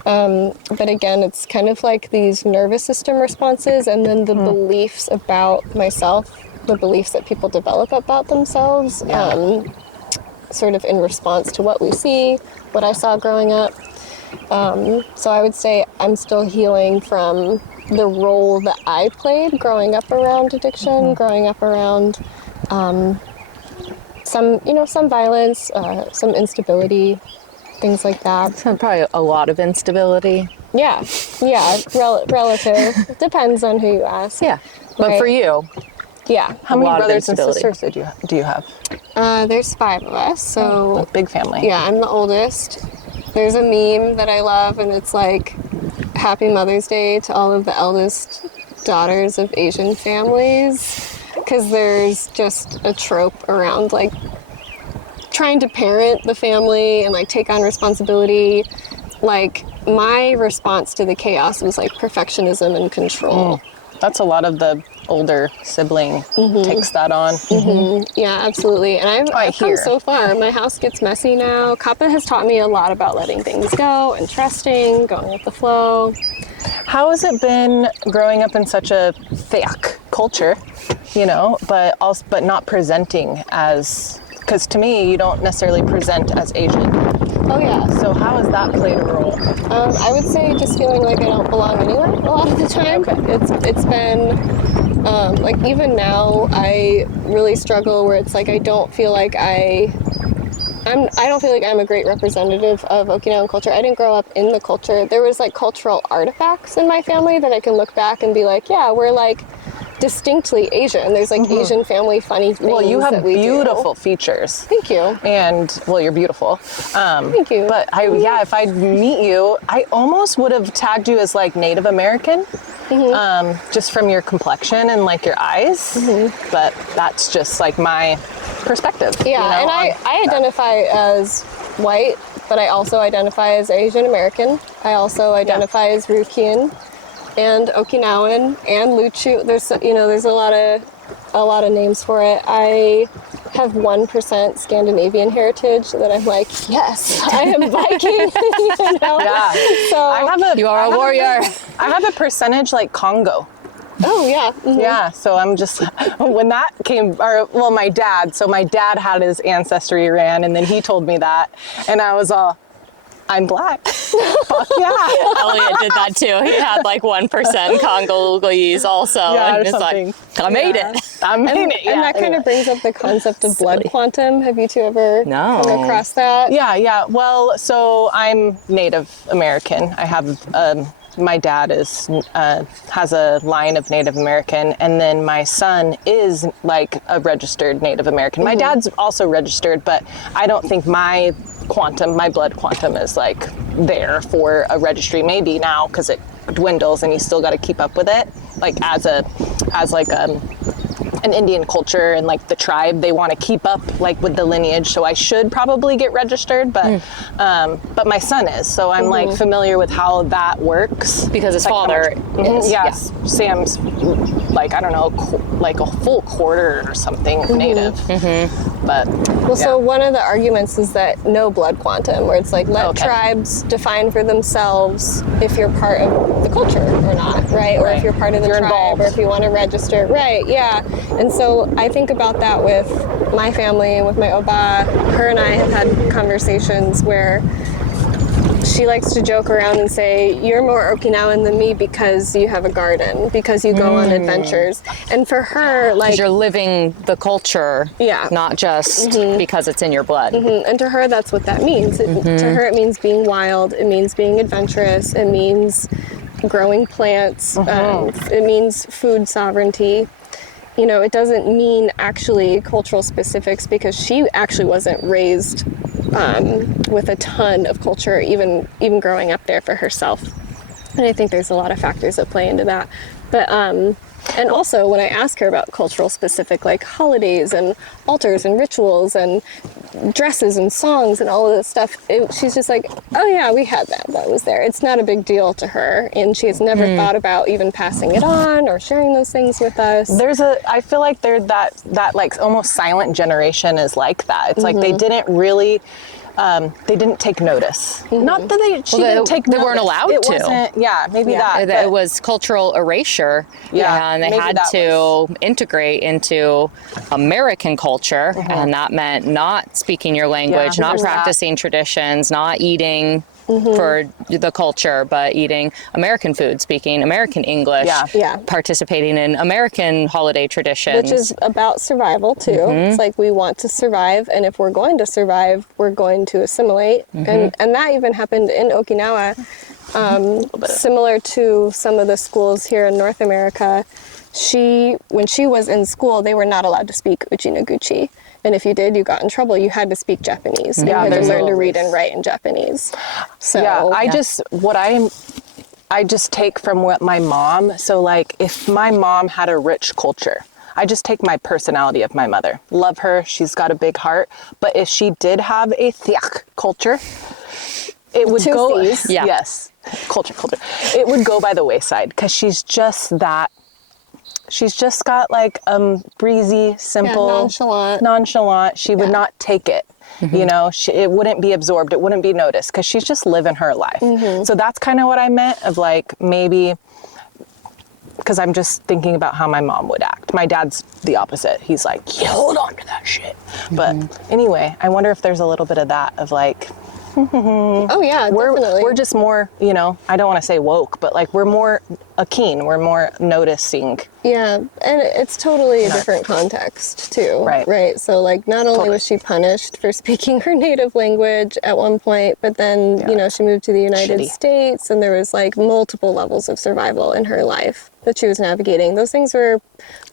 But again, it's kind of like these nervous system responses and then the beliefs about myself, the beliefs that people develop about themselves, sort of in response to what we see, what I saw growing up. So I would say I'm still healing from the role that I played growing up around addiction, growing up around some violence, some instability, things like that. So probably a lot of instability. Yeah, relative. Depends on who you ask. Yeah. But Right. for you, Yeah. How many lot of brothers and instability. sisters do you have? There's 5 of us, so A big family. yeah, I'm the oldest. There's a meme that I love, and it's like, Happy Mother's Day to all of the eldest daughters of Asian families, because there's just a trope around like trying to parent the family and like take on responsibility. Like my response to the chaos was like perfectionism and control. That's a lot of the older sibling takes that on. Yeah, absolutely. And I've come hear. so far. My house gets messy now. Kappa has taught me a lot about letting things go and trusting, going with the flow. How has it been growing up in such a thick culture, you know, but not presenting as, because to me, you don't necessarily present as Asian. Oh yeah. So how has that played a role? I would say just feeling like I don't belong anywhere a lot of the time. Okay. It's been like even now I really struggle where it's like I don't feel like I I don't feel like I'm a great representative of Okinawan culture. I didn't grow up in the culture. There was like cultural artifacts in my family that I can look back and be like, yeah, we're like distinctly Asian. There's like Asian family funny things. Well, you that have we beautiful do. features. Thank you. And, well, you're beautiful. Thank you. But if I'd meet you, I almost would have tagged you as like Native American, just from your complexion and like your eyes. But that's just like my perspective. Yeah, you know, and I identify as white, but I also identify as Asian American. I also identify as Ryukyuan and Okinawan and Luchu. There's a lot of names for it. I have 1% Scandinavian heritage that I'm like, yes, I am Viking. You know? Yeah. So You are a warrior. I have a percentage like Congo. oh yeah. Yeah, so I'm just, when that came, my dad had his ancestry ran, and then he told me that, and I was all, I'm black. Fuck yeah. Elliot did that too. He had like 1% Congolese also. Yeah, and or it's something. like, I made it. I made it, yeah. And that kind of brings up the concept of blood quantum. Have you two ever No. come across that? Yeah. Well, so I'm Native American. I have, my dad has a line of Native American, and then my son is like a registered Native American. My dad's also registered, but I don't think my blood quantum is like there for a registry. Maybe now because it dwindles and you still got to keep up with it. Like as an Indian culture and like the tribe, they want to keep up like with the lineage. So I should probably get registered, but my son is. So I'm like familiar with how that works Because his like father is. Yes, Sam's like, I don't know, like a full quarter or something Native. But Well, so one of the arguments is that no blood quantum, where it's like let tribes define for themselves if you're part of the culture or not, right? Or if you're part of the tribe, involved. or if you want to register, right? Yeah. And so I think about that with my family and with my oba. Her and I have had conversations where she likes to joke around and say, you're more Okinawan than me because you have a garden, because you go on adventures. And for her, like... You're living the culture, not just because it's in your blood. And to her, that's what that means. To her, it means being wild. It means being adventurous. It means growing plants. It means food sovereignty. You know, it doesn't mean actually cultural specifics, because she actually wasn't raised with a ton of culture, even growing up there for herself. And I think there's a lot of factors that play into that. But and also when I ask her about cultural specific, like holidays and altars and rituals and dresses and songs and all of this stuff, she's just like, oh yeah, we had that was there. It's not a big deal to her, and she has never thought about even passing it on or sharing those things with us. I feel like there's that like almost silent generation is like that. It's like they didn't really they didn't take notice. Not that she didn't take notice. They weren't allowed it to. Wasn't, maybe that. It was cultural erasure. And they had to integrate into American culture. And that meant not speaking your language, not practicing traditions, not eating for the culture, but eating American food, speaking American English, participating in American holiday traditions. Which is about survival too. It's like we want to survive, and if we're going to survive, we're going to assimilate. And that even happened in Okinawa. Similar to some of the schools here in North America, when she was in school, they were not allowed to speak Uchi-no-Guchi. And if you did, you got in trouble. You had to speak Japanese. You had to learn to read and write in Japanese. So I just take from what my mom. So like, if my mom had a rich culture, I just take my personality of my mother. Love her. She's got a big heart. But if she did have a thiak culture, it would go. Yes, culture. It would go by the wayside, because she's just that. She's just got like breezy, simple, nonchalant. She would not take it. You know, it wouldn't be absorbed. It wouldn't be noticed, because she's just living her life. So that's kind of what I meant of like, maybe, because I'm just thinking about how my mom would act. My dad's the opposite. He's like, yeah, hold on to that shit. But anyway, I wonder if there's a little bit of that of like, Oh yeah, definitely. We're just more, you know, I don't want to say woke, but like we're more keen, we're more noticing. Yeah, and it's totally a Not- different context too. Right. Right. So like not only Totally. was she punished for speaking her native language at one point, but then, you know, she moved to the United Shitty. States and there was like multiple levels of survival in her life that she was navigating. Those things were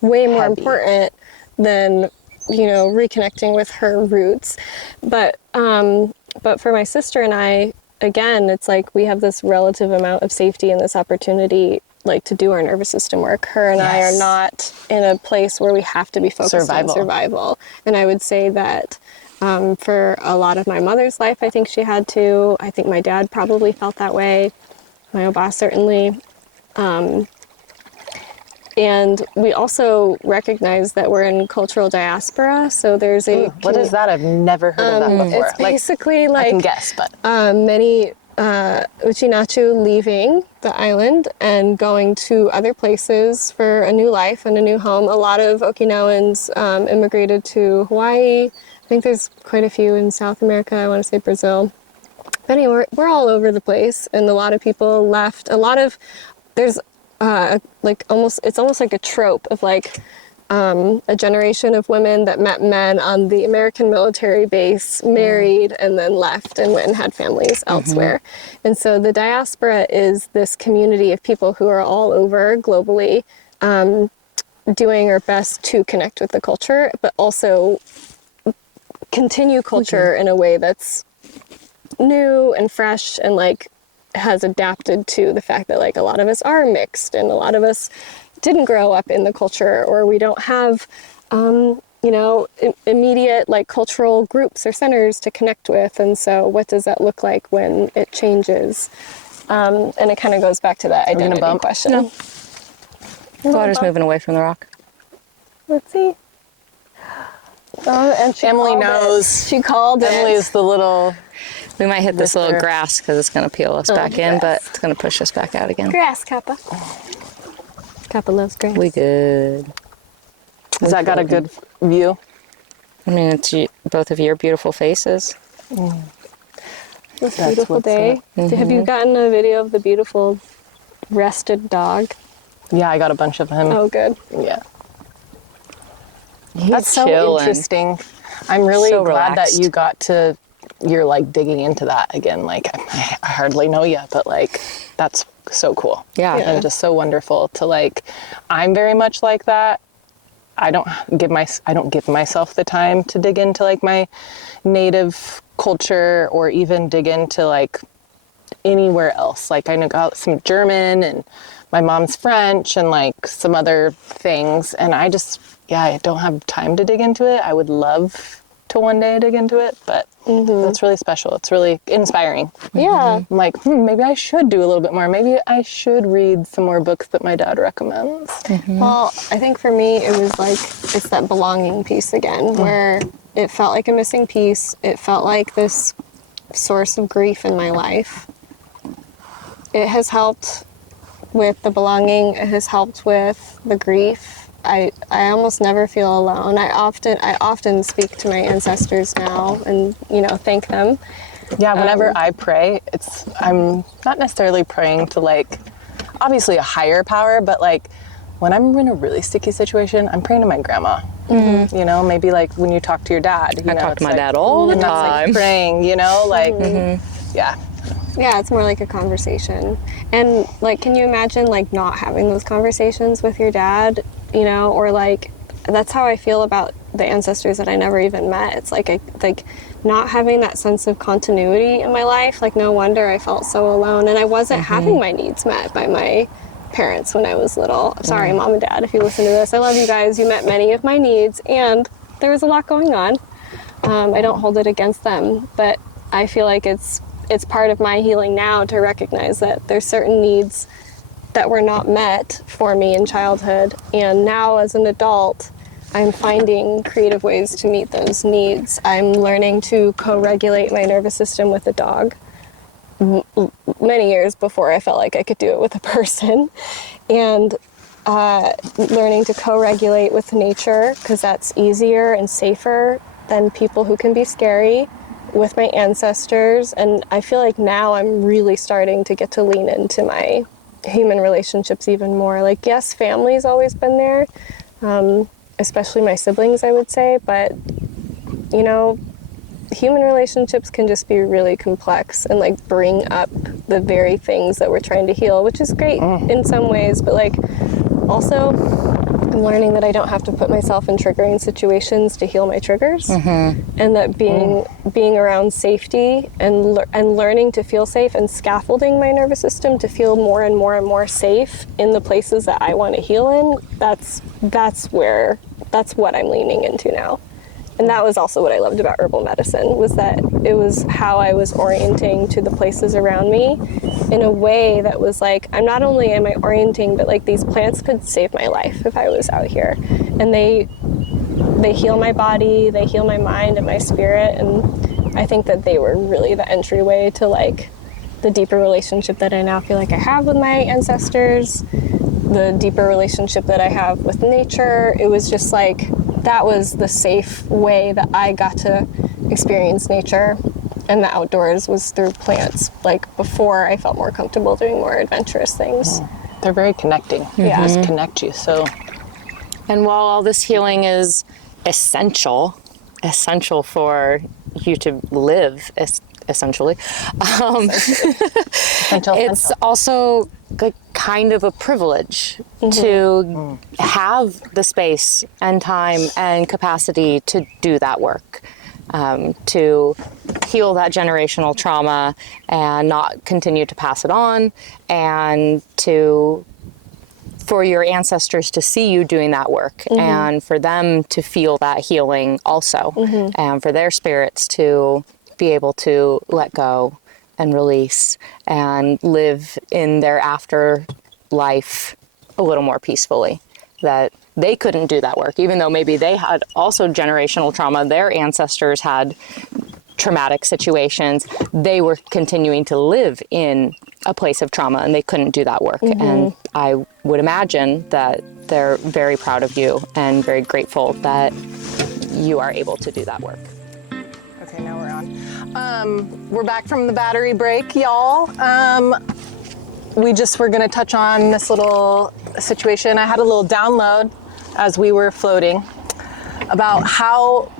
way more Heavy. important than, you know, reconnecting with her roots. But for my sister and I, again, it's like we have this relative amount of safety and this opportunity like to do our nervous system work. Her and I are Yes. not in a place where we have to be focused on Survival. survival. And I would say that for a lot of my mother's life, I think she had to. I think my dad probably felt that way. My Oba certainly. And we also recognize that we're in cultural diaspora. So there's a... What is that? I've never heard of that before. It's basically like... I can guess, but... many Uchinachu leaving the island and going to other places for a new life and a new home. A lot of Okinawans immigrated to Hawaii. I think there's quite a few in South America. I want to say Brazil. But anyway, we're all over the place, and a lot of people left. There's it's almost like a trope of like a generation of women that met men on the American military base, married, and then left and went and had families elsewhere. And so the diaspora is this community of people who are all over globally, doing our best to connect with the culture, but also continue culture in a way that's new and fresh and like has adapted to the fact that like a lot of us are mixed and a lot of us didn't grow up in the culture, or we don't have immediate like cultural groups or centers to connect with. And so what does that look like when it changes? And it kind of goes back to that identity question. No. The water's moving away from the rock. Let's see. Oh, and Emily called it. knows. She called it. Emily's the little... We might hit this little Whisper. grass because it's going to peel us back in, but it's going to push us back out again. Grass, Kappa. Kappa loves grass. We good. Has that got a good view? I mean, it's both of your beautiful faces. This beautiful day. Have you gotten a video of the beautiful rested dog? Yeah, I got a bunch of him. Oh, good. Yeah. He's That's so chilling. interesting. I'm really So glad relaxed. that you're like digging into that again. Like I hardly know you, but like that's so cool. Yeah. And just so wonderful to like, I'm very much like that. I don't give myself the time to dig into like my native culture or even dig into like anywhere else. Like I know got some German and my mom's French and like some other things. And I don't have time to dig into it. I would love to one day dig into it, but that's really special. It's really inspiring. Yeah. I'm like, maybe I should do a little bit more. Maybe I should read some more books that my dad recommends. Well, I think for me, it was like, it's that belonging piece again, where it felt like a missing piece. It felt like this source of grief in my life. It has helped with the belonging. It has helped with the grief. I almost never feel alone. I often speak to my ancestors now and, thank them. Yeah, whenever I pray, I'm not necessarily praying to like, obviously a higher power, but like when I'm in a really sticky situation, I'm praying to my grandma. Mm-hmm. Maybe like when you talk to your dad. I talk to my dad all the and time. That's like praying, yeah. Yeah, it's more like a conversation. And like, can you imagine like not having those conversations with your dad, or like, that's how I feel about the ancestors that I never even met. It's like not having that sense of continuity in my life. Like, no wonder I felt so alone. And I wasn't having my needs met by my parents when I was little. Sorry, Mom and Dad, if you listen to this. I love you guys. You met many of my needs, and there was a lot going on. I don't hold it against them, but I feel like it's part of my healing now to recognize that there's certain needs that were not met for me in childhood. And now as an adult, I'm finding creative ways to meet those needs. I'm learning to co-regulate my nervous system with a dog. Many years before I felt like I could do it with a person. And learning to co-regulate with nature, because that's easier and safer than people who can be scary. with my ancestors, and I feel like now I'm really starting to get to lean into my human relationships even more. Like, yes, family's always been there, especially my siblings, I would say, but you know, human relationships can just be really complex and like bring up the very things that we're trying to heal, which is great in some ways, but like also I'm learning that I don't have to put myself in triggering situations to heal my triggers, and that being around safety and learning to feel safe and scaffolding my nervous system to feel more and more and more safe in the places that I want to heal in, that's what I'm leaning into now. And that was also what I loved about herbal medicine, was that it was how I was orienting to the places around me in a way that was like, I'm not only am I orienting, but like these plants could save my life if I was out here. And they heal my body, they heal my mind and my spirit. And I think that they were really the entryway to like the deeper relationship that I now feel like I have with my ancestors, the deeper relationship that I have with nature. It was just like, that was the safe way that I got to experience nature and the outdoors, was through plants. Like before, I felt more comfortable doing more adventurous things. They're very connecting. Yeah. They just connect you. So, And while all this healing is essential for you to live, essentially, it's also kind of a privilege to have the space and time and capacity to do that work, to heal that generational trauma and not continue to pass it on, and for your ancestors to see you doing that work, and for them to feel that healing also, and for their spirits to be able to let go and release and live in their afterlife a little more peacefully. That they couldn't do that work, even though maybe they had also generational trauma, their ancestors had traumatic situations, they were continuing to live in a place of trauma and they couldn't do that work. And I would imagine that they're very proud of you and very grateful that you are able to do that work. okay, now we're on. We're back from the battery break, y'all. We just were gonna touch on this little situation. I had a little download as we were floating about how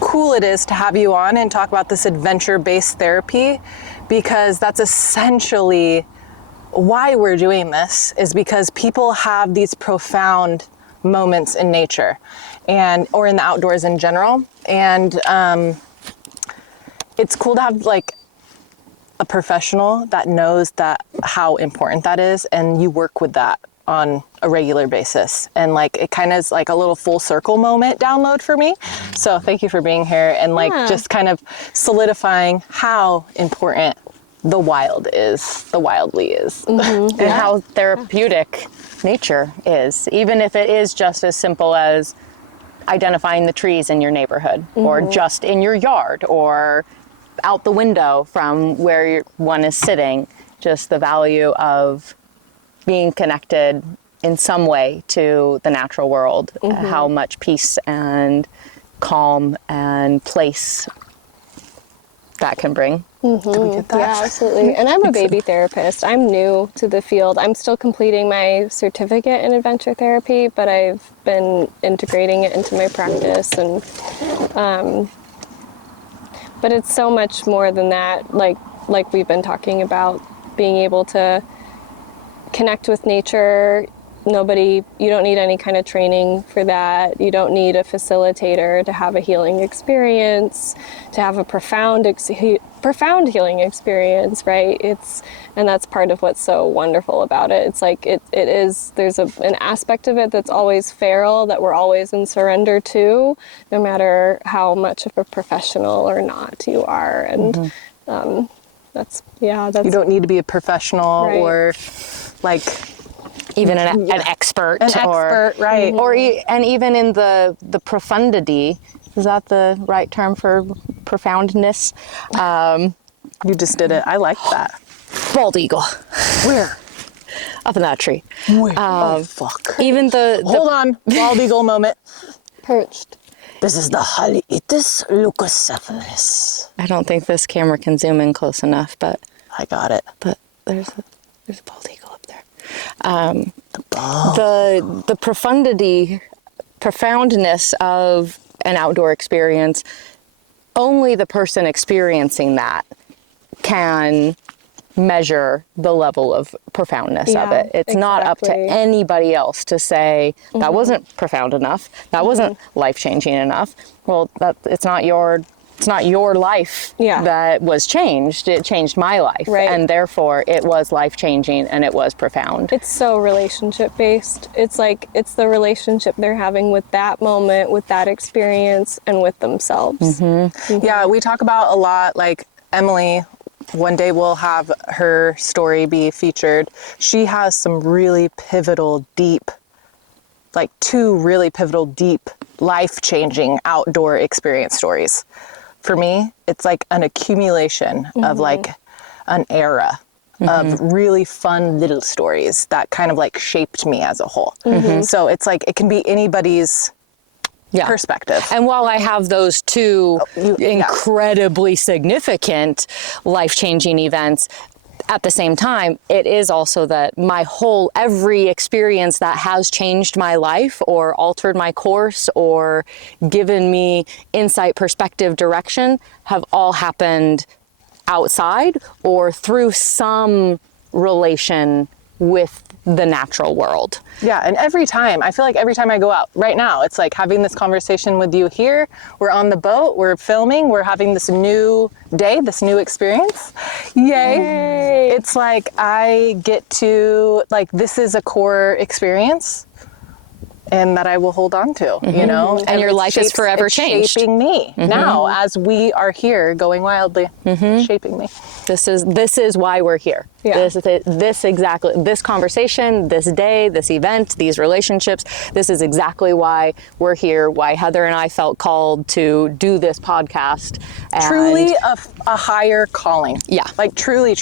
cool it is to have you on and talk about this adventure-based therapy, because that's essentially why we're doing this, is because people have these profound moments in nature or in the outdoors in general. And it's cool to have like a professional that knows that how important that is, and you work with that on a regular basis. And like it kind of is like a little full circle moment download for me. So thank you for being here and like just kind of solidifying how important the wildly is. And how therapeutic nature is, even if it is just as simple as identifying the trees in your neighborhood, or just in your yard, or out the window from where one is sitting. Just the value of being connected in some way to the natural world, how much peace and calm and place that can bring. We did that. Yeah, absolutely. And I'm a baby therapist. I'm new to the field. I'm still completing my certificate in adventure therapy, but I've been integrating it into my practice. And but it's so much more than that. Like we've been talking about, being able to connect with nature. You don't need any kind of training for that. You don't need a facilitator to have a healing experience, to have a profound healing experience, right? And that's part of what's so wonderful about it. It's like there's an aspect of it that's always feral, that we're always in surrender to, no matter how much of a professional or not you are. And that's you don't need to be a professional, right. Or like Even an expert, right? And even in the profundity, is that the right term for profoundness? You just did it. I like that. Bald eagle. Where? Up in that tree. Where? Oh fuck. Even Hold on. Bald eagle moment. perched. This is the Haliitis leucocephalus. I don't think this camera can zoom in close enough, but I got it. there's a bald eagle up there. The profoundness of an outdoor experience, only the person experiencing that can measure the level of profoundness of it. It's not up to anybody else to say that wasn't profound enough, that wasn't life-changing enough. Well, it's not your life that was changed. It changed my life, and therefore it was life-changing and it was profound. It's so relationship-based. It's like it's the relationship they're having with that moment, with that experience, and with themselves. Yeah, we talk about a lot, like Emily. One day we'll have her story be featured. She has some really pivotal, deep, like 2 really pivotal, deep, life-changing outdoor experience stories. For me, it's like an accumulation of like an era of really fun little stories that kind of like shaped me as a whole. So it's like, it can be anybody's perspective. And while I have those 2 incredibly significant life-changing events, at the same time, it is also that every experience that has changed my life or altered my course or given me insight, perspective, direction have all happened outside or through some relation with the natural world. Yeah, and I feel like every time I go out right now, it's like having this conversation with you here. We're on the boat, we're filming, we're having this new day, this new experience. Yay! It's like I get to, like, this is a core experience and that I will hold on to, you know? And your life is forever changed. Shaping me now as we are here going wildly. It's shaping me. This is why we're here. Yeah. This conversation, this day, this event, these relationships, this is exactly why we're here, why Heather and I felt called to do this podcast. And truly a higher calling. Yeah. Like truly,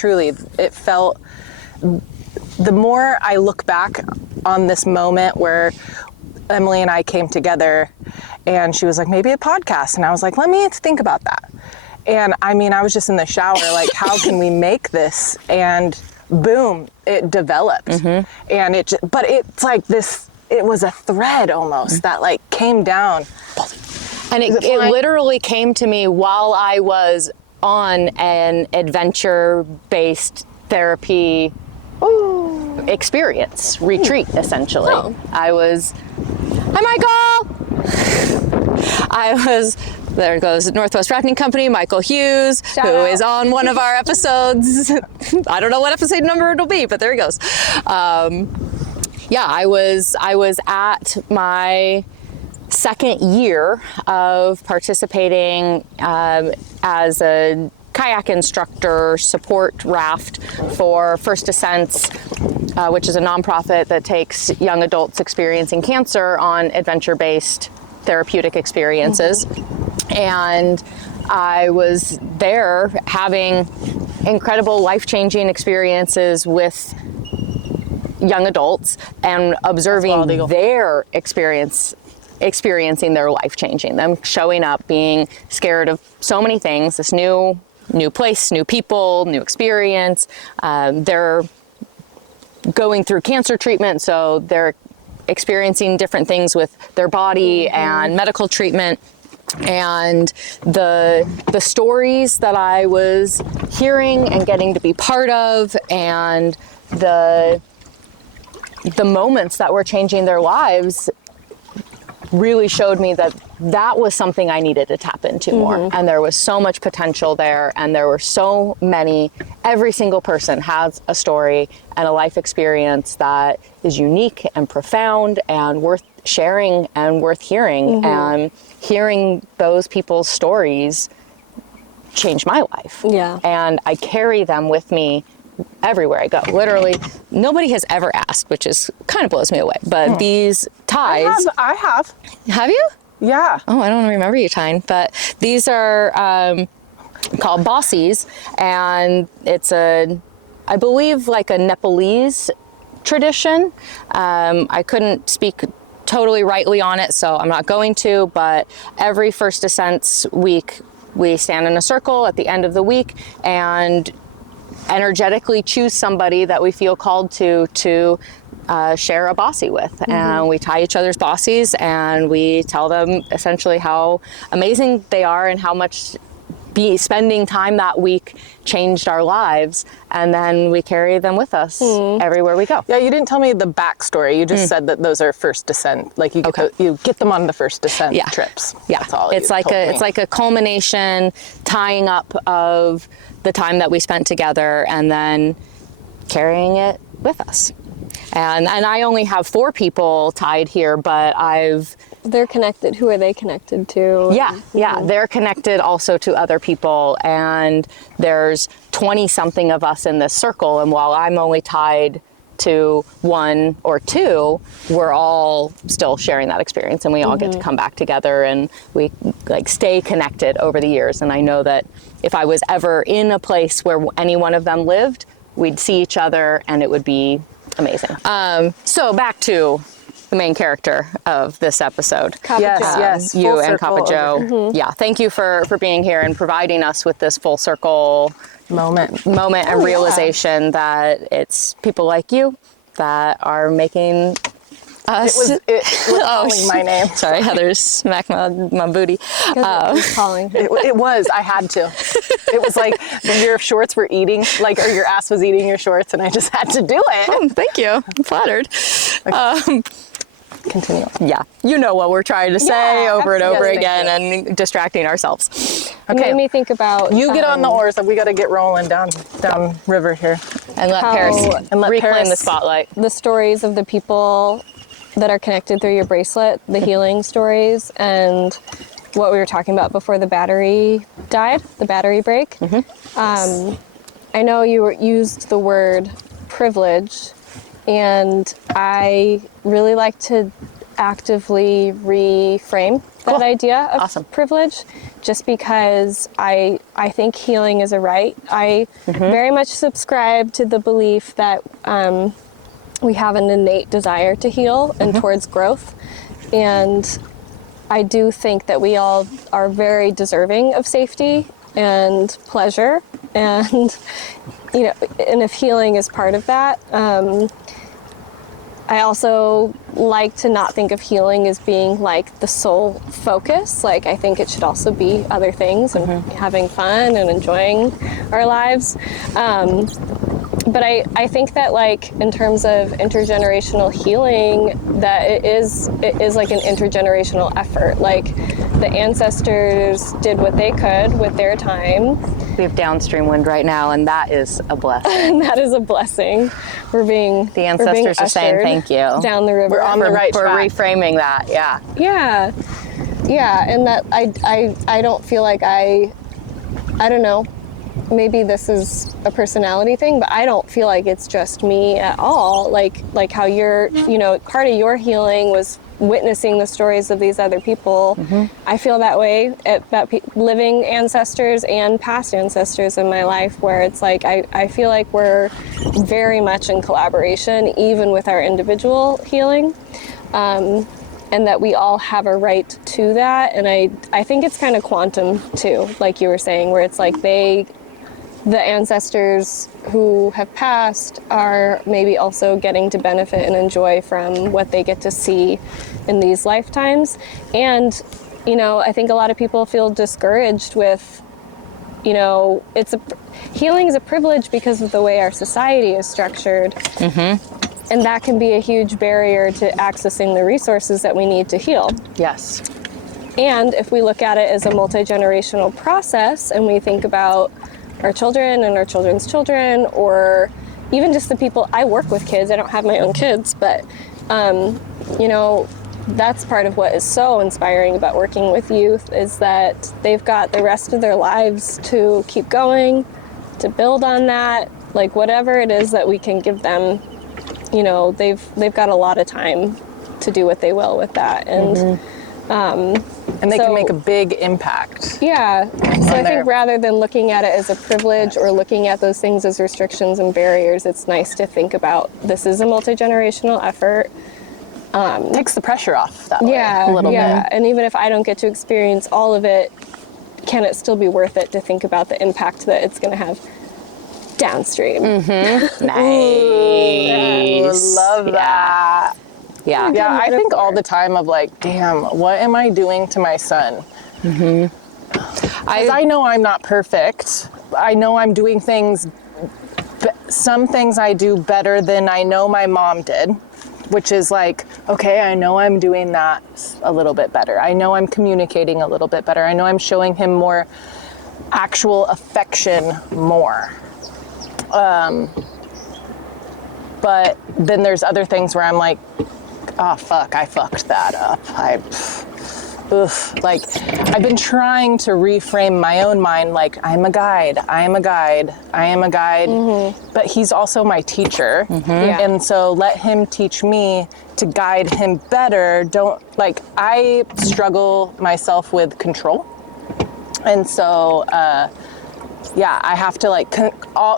it felt, the more I look back on this moment where Emily and I came together and she was like, maybe a podcast. And I was like, let me think about that. And I mean, I was just in the shower, like, how can we make this? And boom, it developed. And but it's like this, it was a thread almost that like came down. And it literally came to me while I was on an adventure-based therapy experience, retreat, essentially. Hi, Michael! There goes Northwest Rafting Company, Michael Hughes, who is on one of our episodes. I don't know what episode number it'll be, but there he goes. I was at my second year of participating as a kayak instructor support raft for First Ascents, which is a nonprofit that takes young adults experiencing cancer on adventure-based therapeutic experiences. And I was there having incredible life-changing experiences with young adults and observing their experiencing their life changing, them showing up, being scared of so many things, this new place, new people, new experience. They're going through cancer treatment, so they're experiencing different things with their body and medical treatment. And the stories that I was hearing and getting to be part of, and the moments that were changing their lives really showed me that that was something I needed to tap into more. And there was so much potential there, and there were so many, every single person has a story and a life experience that is unique and profound and worth sharing and worth hearing. And hearing those people's stories changed my life. Yeah. And I carry them with me everywhere I go. Literally, nobody has ever asked, which is kind of blows me away. But these ties... I have. Have you? Yeah. Oh, I don't remember you tying. But these are called bossies. And it's I believe, like a Nepalese tradition. I couldn't speak totally rightly on it, so I'm not going to, but every first descents week, we stand in a circle at the end of the week and energetically choose somebody that we feel called to share a bossy with. And we tie each other's bossies and we tell them essentially how amazing they are and how much spending time that week changed our lives, and then we carry them with us everywhere we go. Yeah, you didn't tell me the backstory. You just said that those are first descent. Like you get them on the first descent trips. Yeah, That's all. It's like a culmination, tying up of the time that we spent together, and then carrying it with us. And I only have 4 people tied here, but They're connected. Who are they connected to? Yeah, they're connected also to other people, and there's 20 something of us in this circle, and while I'm only tied to 1 or 2, we're all still sharing that experience, and we all get to come back together, and we like stay connected over the years. And I know that if I was ever in a place where any one of them lived, we'd see each other and it would be amazing. So back to the main character of this episode. Yes, you full and circle Papa Joe. Yeah, thank you for being here and providing us with this full circle moment and realization that it's people like you that are making us. It was calling my name. Sorry, Heather's smacked my booty. He's calling. It was. I had to. It was like your shorts were eating, or your ass was eating your shorts, and I just had to do it. Oh, thank you. I'm flattered. Okay. Continue. Yeah, you know what we're trying to say over and over yes, again and distracting ourselves. It made me think about... You get on the oars, and we got to get rolling down river here. And let Paris reclaim the spotlight. The stories of the people that are connected through your bracelet, the healing stories, and what we were talking about before the battery died, the battery break. I know you used the word privilege, and I really like to actively reframe that idea of privilege, just because I think healing is a right. I very much subscribe to the belief that we have an innate desire to heal and towards growth. And I do think that we all are very deserving of safety and pleasure. And, and if healing is part of that, I also like to not think of healing as being like the sole focus. Like, I think it should also be other things and having fun and enjoying our lives. But I think that, like, in terms of intergenerational healing, that it is like an intergenerational effort. Like, the ancestors did what they could with their time. We have downstream wind right now, and that is a blessing. That is a blessing. The ancestors are saying thank you down the river. We're on the right track. For reframing that. Yeah, and that I don't feel like I don't know. Maybe this is a personality thing, but I don't feel like it's just me at all. Like how you're, part of your healing was witnessing the stories of these other people. I feel that way about living ancestors and past ancestors in my life, where it's like I feel like we're very much in collaboration, even with our individual healing, and that we all have a right to that. And I think it's kind of quantum too, like you were saying, where it's like the ancestors who have passed are maybe also getting to benefit and enjoy from what they get to see in these lifetimes. And, I think a lot of people feel discouraged with, healing is a privilege because of the way our society is structured. And that can be a huge barrier to accessing the resources that we need to heal. Yes. And if we look at it as a multi-generational process, and we think about our children and our children's children, or even just the people, I work with kids, I don't have my own kids, but that's part of what is so inspiring about working with youth, is that they've got the rest of their lives to keep going, to build on that, like whatever it is that we can give them, they've got a lot of time to do what they will with that. And and they can make a big impact. Yeah. So I think rather than looking at it as a privilege or looking at those things as restrictions and barriers, it's nice to think about this is a multi-generational effort. Takes the pressure off that way Yeah, a little bit. And even if I don't get to experience all of it, can it still be worth it to think about the impact that it's going to have downstream? Nice. Love that. Yeah. Yeah, I think all the time of like, damn, what am I doing to my son? I know I'm not perfect. I know I'm doing things, some things I do better than I know my mom did, which is like, okay, I know I'm doing that a little bit better. I know I'm communicating a little bit better. I know I'm showing him more actual affection more. But then there's other things where I'm like, oh fuck, I fucked that up. Like, I've been trying to reframe my own mind, like, I'm a guide, but he's also my teacher. And so let him teach me to guide him better. I struggle myself with control. And so, I have to like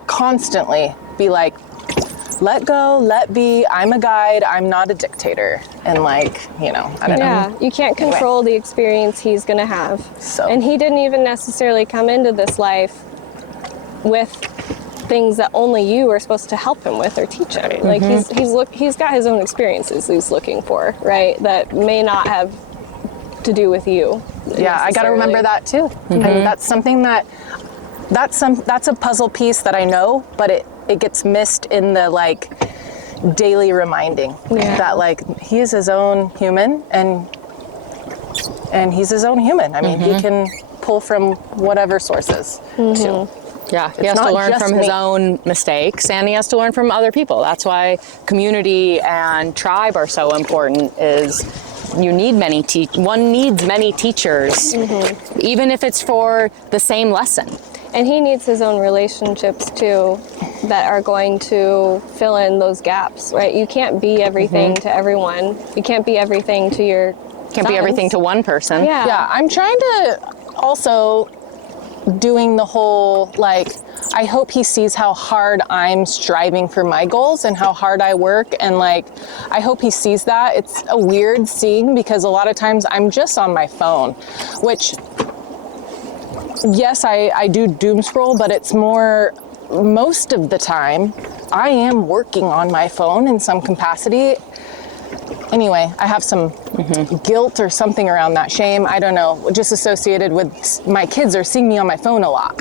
constantly be like, let go, let be, I'm a guide, I'm not a dictator. And like, I don't know. Yeah, you can't control the experience he's going to have. So. And he didn't even necessarily come into this life with things that only you are supposed to help him with or teach him. Like he's got his own experiences he's looking for, right? That may not have to do with you. Yeah, I got to remember that too. And that's something that's a puzzle piece that I know, but it gets missed in the like daily reminding that like he is his own human and he's his own human. I mean, he can pull from whatever sources too. Yeah, he has to learn from his own mistakes, and he has to learn from other people. That's why community and tribe are so important. Is you need one needs many teachers, even if it's for the same lesson. And he needs his own relationships too that are going to fill in those gaps, right? You can't be everything to everyone. You can't be everything to your Can't be everything to one person. Yeah, I'm trying to also doing the whole, like, I hope he sees how hard I'm striving for my goals and how hard I work. And like, I hope he sees that. It's a weird seeing because a lot of times I'm just on my phone, which, yes, I do doom scroll, but it's more, most of the time, I am working on my phone in some capacity. Anyway, I have some guilt or something around that, shame, I don't know, just associated with my kids are seeing me on my phone a lot.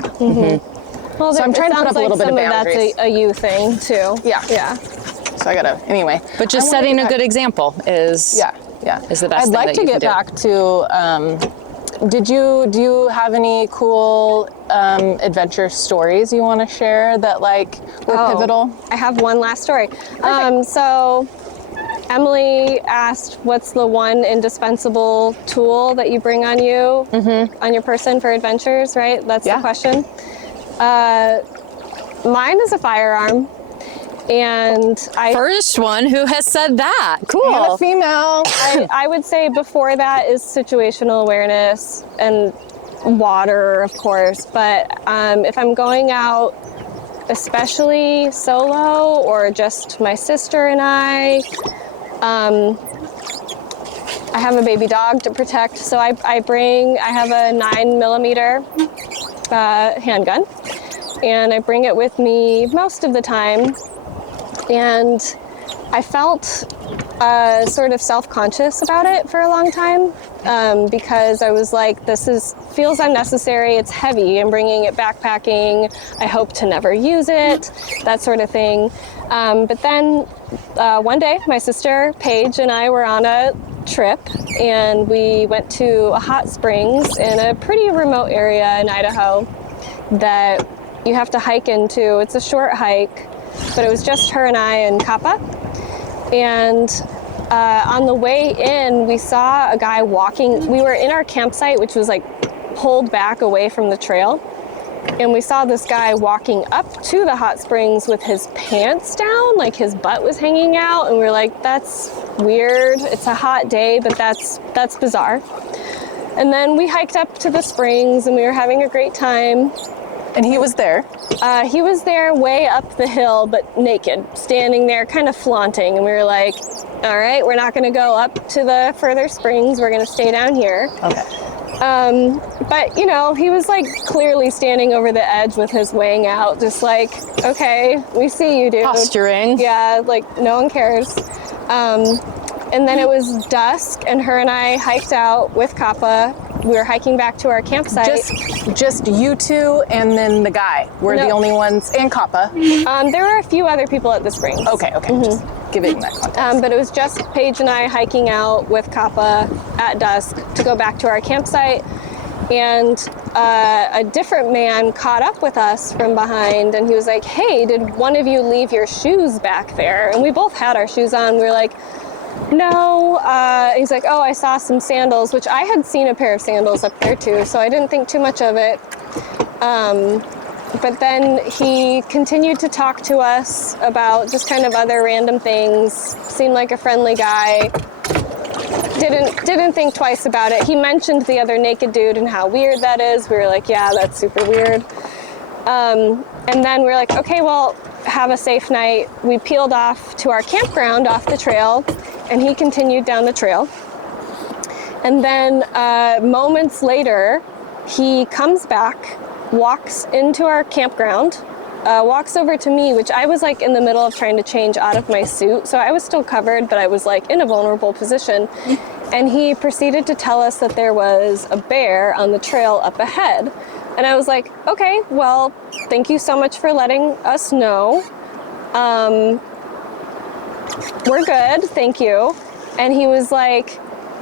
Well, So I'm trying to put up a little bit of boundaries. That's a you thing too. Yeah. So I gotta, anyway. But just setting a good example is is the best I'd thing like that to you get can do. back to, do you have any cool adventure stories you want to share that like were pivotal? I have one last story. So Emily asked, what's the one indispensable tool that you bring on you, on your person for adventures, right? That's the question. Mine is a firearm. And First one who has said that. Cool. And a female. I would say before that is situational awareness and water, of course. But if I'm going out, especially solo or just my sister and I have a baby dog to protect. So I have a 9mm handgun, and I bring it with me most of the time. And I felt sort of self-conscious about it for a long time because I was like, feels unnecessary, it's heavy, I'm bringing it backpacking, I hope to never use it, that sort of thing. But then one day, my sister Paige and I were on a trip, and we went to a hot springs in a pretty remote area in Idaho that you have to hike into. It's a short hike, but it was just her and I and Kappa. And on the way in, we saw a guy walking. We were in our campsite, which was like pulled back away from the trail. And we saw this guy walking up to the hot springs with his pants down, like his butt was hanging out. And we were like, that's weird. It's a hot day, but that's bizarre. And then we hiked up to the springs and we were having a great time. And he was there? He was there way up the hill, but naked, standing there kind of flaunting. And we were like, all right, we're not going to go up to the further springs. We're going to stay down here. Okay. But, you know, he was like clearly standing over the edge with his wang out, just like, okay, we see you, dude. Posturing. Yeah, like no one cares. And then it was dusk, and her and I hiked out with Kappa. We were hiking back to our campsite. Just you two and then the guy. We're the only ones, and Kappa. There were a few other people at the springs. Okay. Just giving that context. But it was just Paige and I hiking out with Kappa at dusk to go back to our campsite. And a different man caught up with us from behind, and he was like, hey, did one of you leave your shoes back there? And we both had our shoes on. We were like, no. He's like, oh, I saw some sandals, which I had seen a pair of sandals up there too, so I didn't think too much of it. But then he continued to talk to us about just kind of other random things. Seemed like a friendly guy. Didn't think twice about it. He mentioned the other naked dude and how weird that is. We were like, yeah, that's super weird. And then we were like, okay, well, have a safe night. We peeled off to our campground off the trail, and he continued down the trail. And then moments later, he comes back, walks into our campground, walks over to me, which I was like in the middle of trying to change out of my suit. So I was still covered, but I was like in a vulnerable position. And he proceeded to tell us that there was a bear on the trail up ahead. And I was like, okay, well, thank you so much for letting us know. We're good, thank you. And he was like,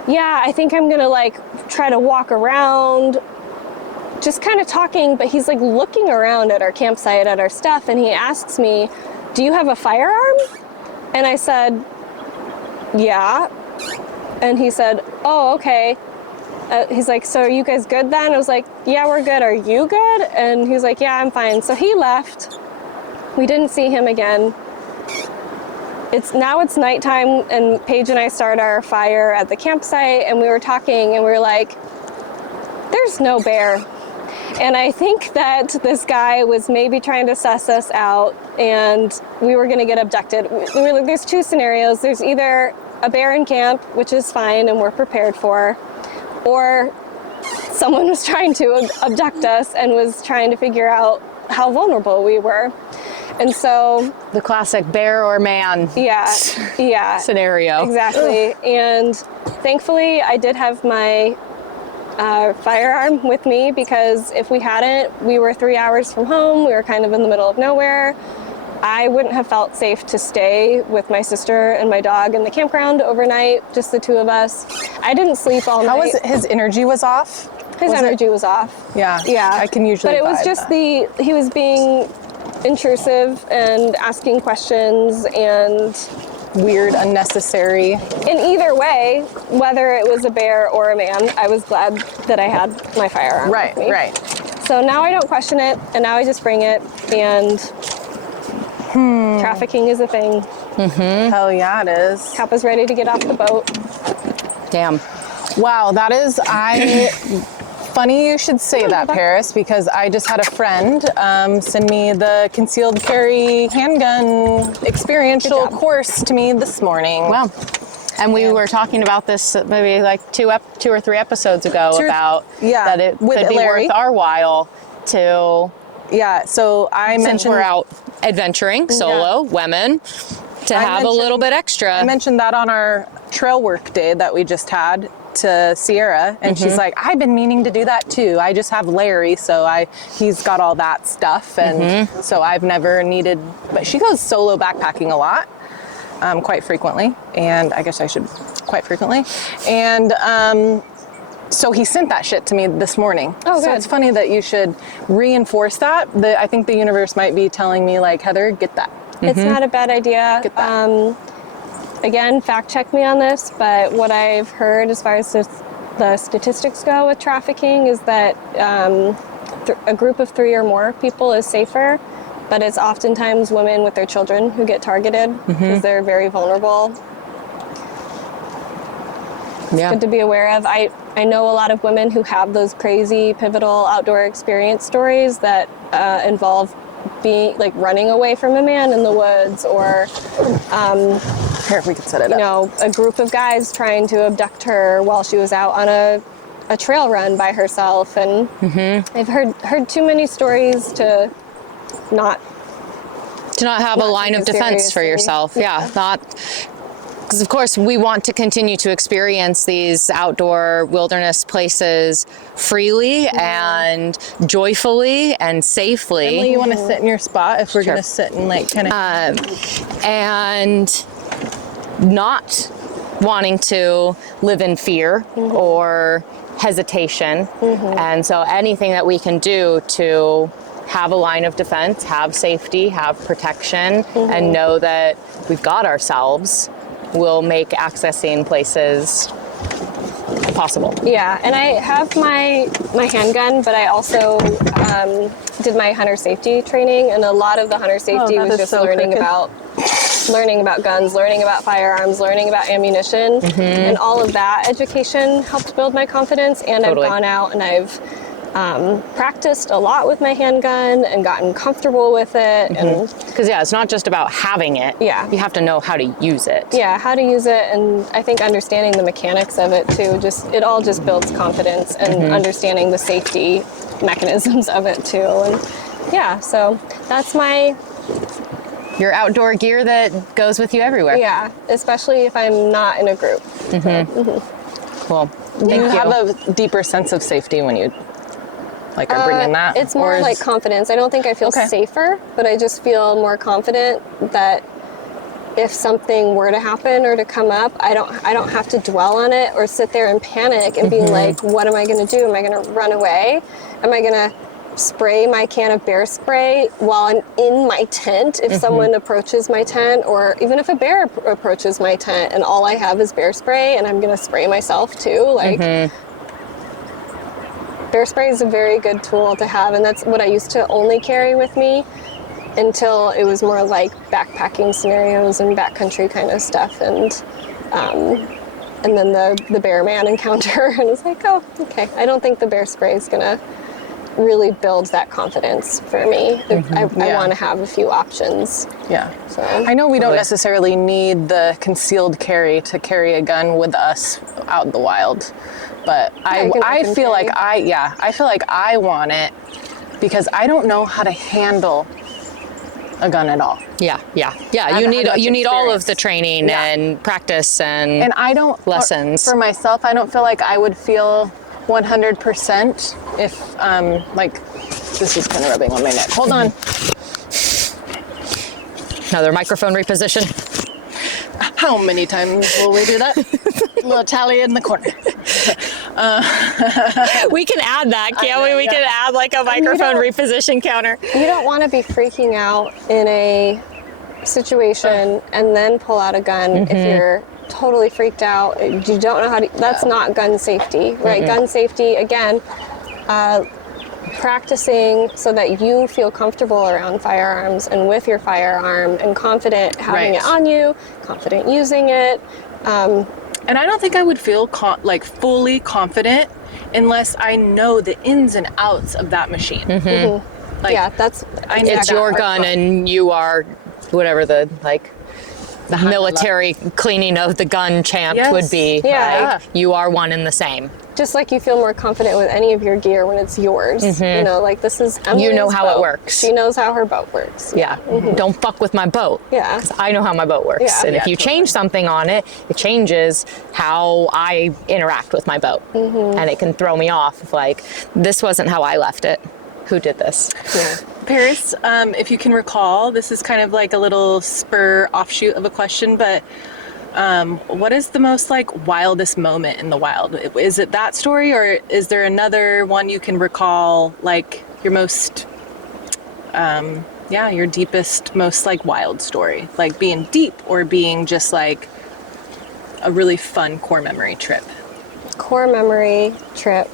yeah, I think I'm gonna like try to walk around, just kind of talking, but he's like looking around at our campsite, at our stuff, and he asks me, do you have a firearm? And I said, yeah. And he said, oh, okay. He's like, so are you guys good then? I was like, yeah, we're good. Are you good? And he's like, yeah, I'm fine. So he left. We didn't see him again. Now it's nighttime, and Paige and I start our fire at the campsite, and we were talking, and we were like, there's no bear. And I think that this guy was maybe trying to suss us out, and we were going to get abducted. We were like, there's two scenarios. There's either a bear in camp, which is fine and we're prepared for, or someone was trying to abduct us and was trying to figure out how vulnerable we were. And so The classic bear or man yeah scenario. exactly. And thankfully I did have my firearm with me, because if we hadn't, we were 3 hours from home, we were kind of in the middle of nowhere. I wouldn't have felt safe to stay with my sister and my dog in the campground overnight, just the two of us. I didn't sleep all night. How was it? His energy was off? His energy was off. Yeah. I can usually But it was vibe just that. he was being intrusive and asking questions and Weird, unnecessary. in either way, whether it was a bear or a man, I was glad that I had my firearm with me. Right. So now I don't question it, and now I just bring it, and trafficking is a thing. Hell yeah, it is. Kappa's ready to get off the boat. Damn. Wow, that is, funny you should say that, Paris, because I just had a friend send me the concealed carry handgun experiential course to me this morning. Wow. And we were talking about this maybe like two or three episodes ago about that it could be Larry. worth our while to, Yeah, so I since mentioned we're out adventuring solo, women, to have a little bit extra. I mentioned that on our trail work day that we just had to Sierra, and she's like, I've been meaning to do that too. I just have Larry, so he's got all that stuff, and so I've never needed, but she goes solo backpacking a lot, quite frequently, and I guess I should quite frequently, and so he sent that shit to me this morning. Oh, so good. it's funny that you should reinforce that. I think the universe might be telling me, like, Heather, get that. It's not a bad idea. Get that. Again, fact check me on this, but what I've heard as far as the statistics go with trafficking is that a group of 3 or more people is safer, but it's oftentimes women with their children who get targeted because they're very vulnerable. Yeah. Good to be aware of. I know a lot of women who have those crazy, pivotal outdoor experience stories that involve being like running away from a man in the woods, or Here, we can set it you up. know, a group of guys trying to abduct her while she was out on a trail run by herself. And I've heard too many stories to not have a line of take it defense for seriously. yourself. Yeah, not because of course we want to continue to experience these outdoor wilderness places freely and joyfully and safely. Emily, you want to sit in your spot if we're Sure. going to sit and like kind of... And not wanting to live in fear or hesitation. And so anything that we can do to have a line of defense, have safety, have protection, and know that we've got ourselves will make accessing places possible. Yeah, and I have my handgun, but I also did my hunter safety training, and a lot of the hunter safety that was is just so learning about guns, learning about firearms, learning about ammunition, and all of that education helped build my confidence. And Totally. I've gone out and I've practiced a lot with my handgun and gotten comfortable with it. And Because it's not just about having it. Yeah. You have to know how to use it. yeah, how to use it, and I think understanding the mechanics of it too. It all just builds confidence and understanding the safety mechanisms of it too. And yeah, so that's Your outdoor gear that goes with you everywhere. yeah, especially if I'm not in a group. Cool. Do Thank you you. have a deeper sense of safety when you like are bringing that? It's more Or is- like confidence. I don't think I feel Okay. safer, but I just feel more confident that if something were to happen or to come up, I don't have to dwell on it or sit there and panic and be like, what am I going to do? Am I going to run away? Am I going to spray my can of bear spray while I'm in my tent if someone approaches my tent, or even if a bear approaches my tent and all I have is bear spray and I'm going to spray myself too? Like, bear spray is a very good tool to have, and that's what I used to only carry with me until it was more like backpacking scenarios and backcountry kind of stuff, and then the bear man encounter, and it's like, oh, okay. I don't think the bear spray is gonna really build that confidence for me. I Yeah. want to have a few options. Yeah. So I know we don't necessarily need the concealed carry to carry a gun with us out in the wild, but you can I open feel like carry. I feel like I want it because I don't know how to handle a gun at all. Yeah. You haven't need had much all of experience. the training Yeah. and practice and And I don't lessons. for myself. I don't feel like I would feel 100% if like this is kind of rubbing on my neck. Hold on. another microphone reposition. How many times will we do that? Little tally in the corner. We can add that, can't we? We can add like a microphone reposition counter. you don't want to be freaking out in a situation and then pull out a gun if you're totally freaked out. You don't know how to. That's not gun safety, right? Gun safety, again, practicing so that you feel comfortable around firearms and with your firearm and confident having it on you, confident using it. And I don't think I would feel like fully confident unless I know the ins and outs of that machine. Like, Yeah, that's. I need It's that your hard gun phone. and you are whatever the military cleaning of the gun champ Yes. would be. Yeah. Like, you are one and the same. Just like you feel more confident with any of your gear when it's yours. You know, like this is Emily's You know how it boat. works. She knows how her boat works. Yeah. Don't fuck with my boat. Yeah. 'Cause I know how my boat works. Yeah. And if Yeah, you change something on it, it changes how I interact with my boat. And it can throw me off of like, this wasn't how I left it. Who did this? Yeah. Paris, if you can recall, this is kind of like a little spur offshoot of a question, but what is the most like wildest moment in the wild? Is it that story, or is there another one you can recall, like your most, your deepest, most like wild story, like being deep or being just like a really fun core memory trip Core memory trip.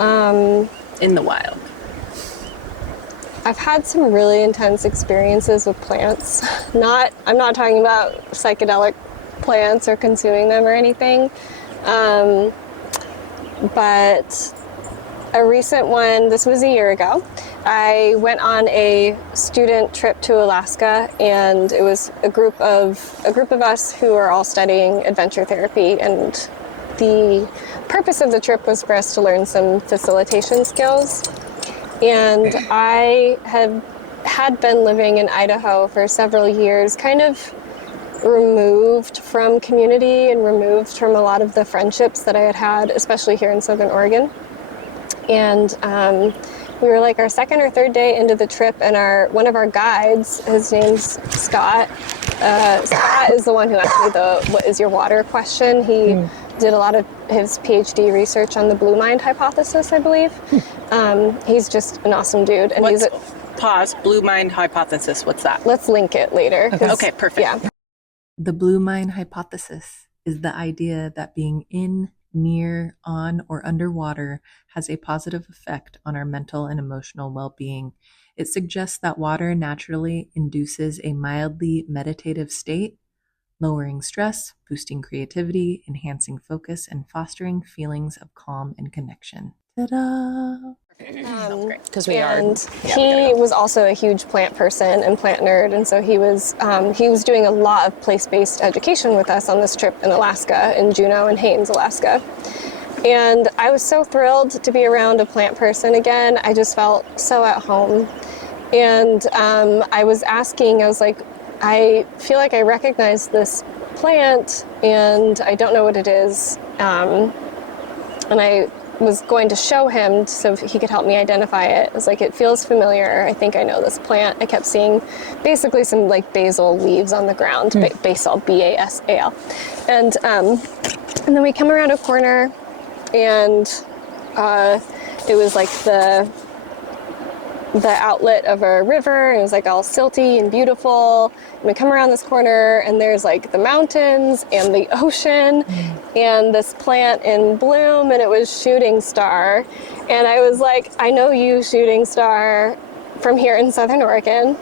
in the wild? I've had some really intense experiences with plants. I'm not talking about psychedelic plants or consuming them or anything. But a recent one, this was a year ago. I went on a student trip to Alaska, and it was a group of us who are all studying adventure therapy, and the purpose of the trip was for us to learn some facilitation skills. And I had been living in Idaho for several years, kind of removed from community and removed from a lot of the friendships that I had had, especially here in Southern Oregon. And we were like our second or third day into the trip, and one of our guides, his name's Scott. Scott is the one who asked me the "what is your water" question. He did a lot of his PhD research on the blue mind hypothesis, I believe. He's just an awesome dude. And Pause. Blue mind hypothesis. What's that? Let's link it later. Okay, perfect. Yeah. The blue mind hypothesis is the idea that being in, near, on, or underwater has a positive effect on our mental and emotional well-being. It suggests that water naturally induces a mildly meditative state, lowering stress, boosting creativity, enhancing focus, and fostering feelings of calm and connection. Ta-da! Because we are. And he was also a huge plant person and plant nerd, and so he was doing a lot of place-based education with us on this trip in Alaska, in Juneau and Haines, Alaska. And I was so thrilled to be around a plant person again. I just felt so at home. And I was like, I feel like I recognize this plant, and I don't know what it is. And I was going to show him so he could help me identify it. I was like, it feels familiar. I think I know this plant. I kept seeing basically some like basil leaves on the ground, basil, B-A-S-A-L. And then we come around a corner, and it was like the outlet of a river. It was like all silty and beautiful. And we come around this corner, and there's like the mountains and the ocean and this plant in bloom, and it was shooting star. And I was like, I know you, shooting star, from here in Southern Oregon.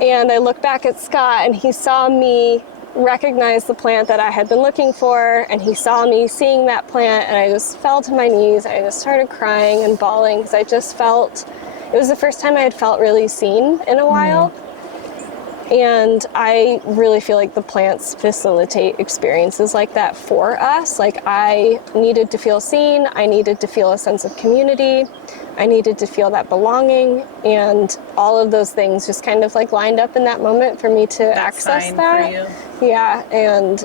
And I looked back at Scott, and he saw me recognize the plant that I had been looking for, and he saw me seeing that plant, and I just fell to my knees. I just started crying and bawling because I just felt, it was the first time I had felt really seen in a while. And I really feel like the plants facilitate experiences like that for us. Like, I needed to feel seen, I needed to feel a sense of community, I needed to feel that belonging, and all of those things just kind of like lined up in that moment for me to access that. For you. Yeah, and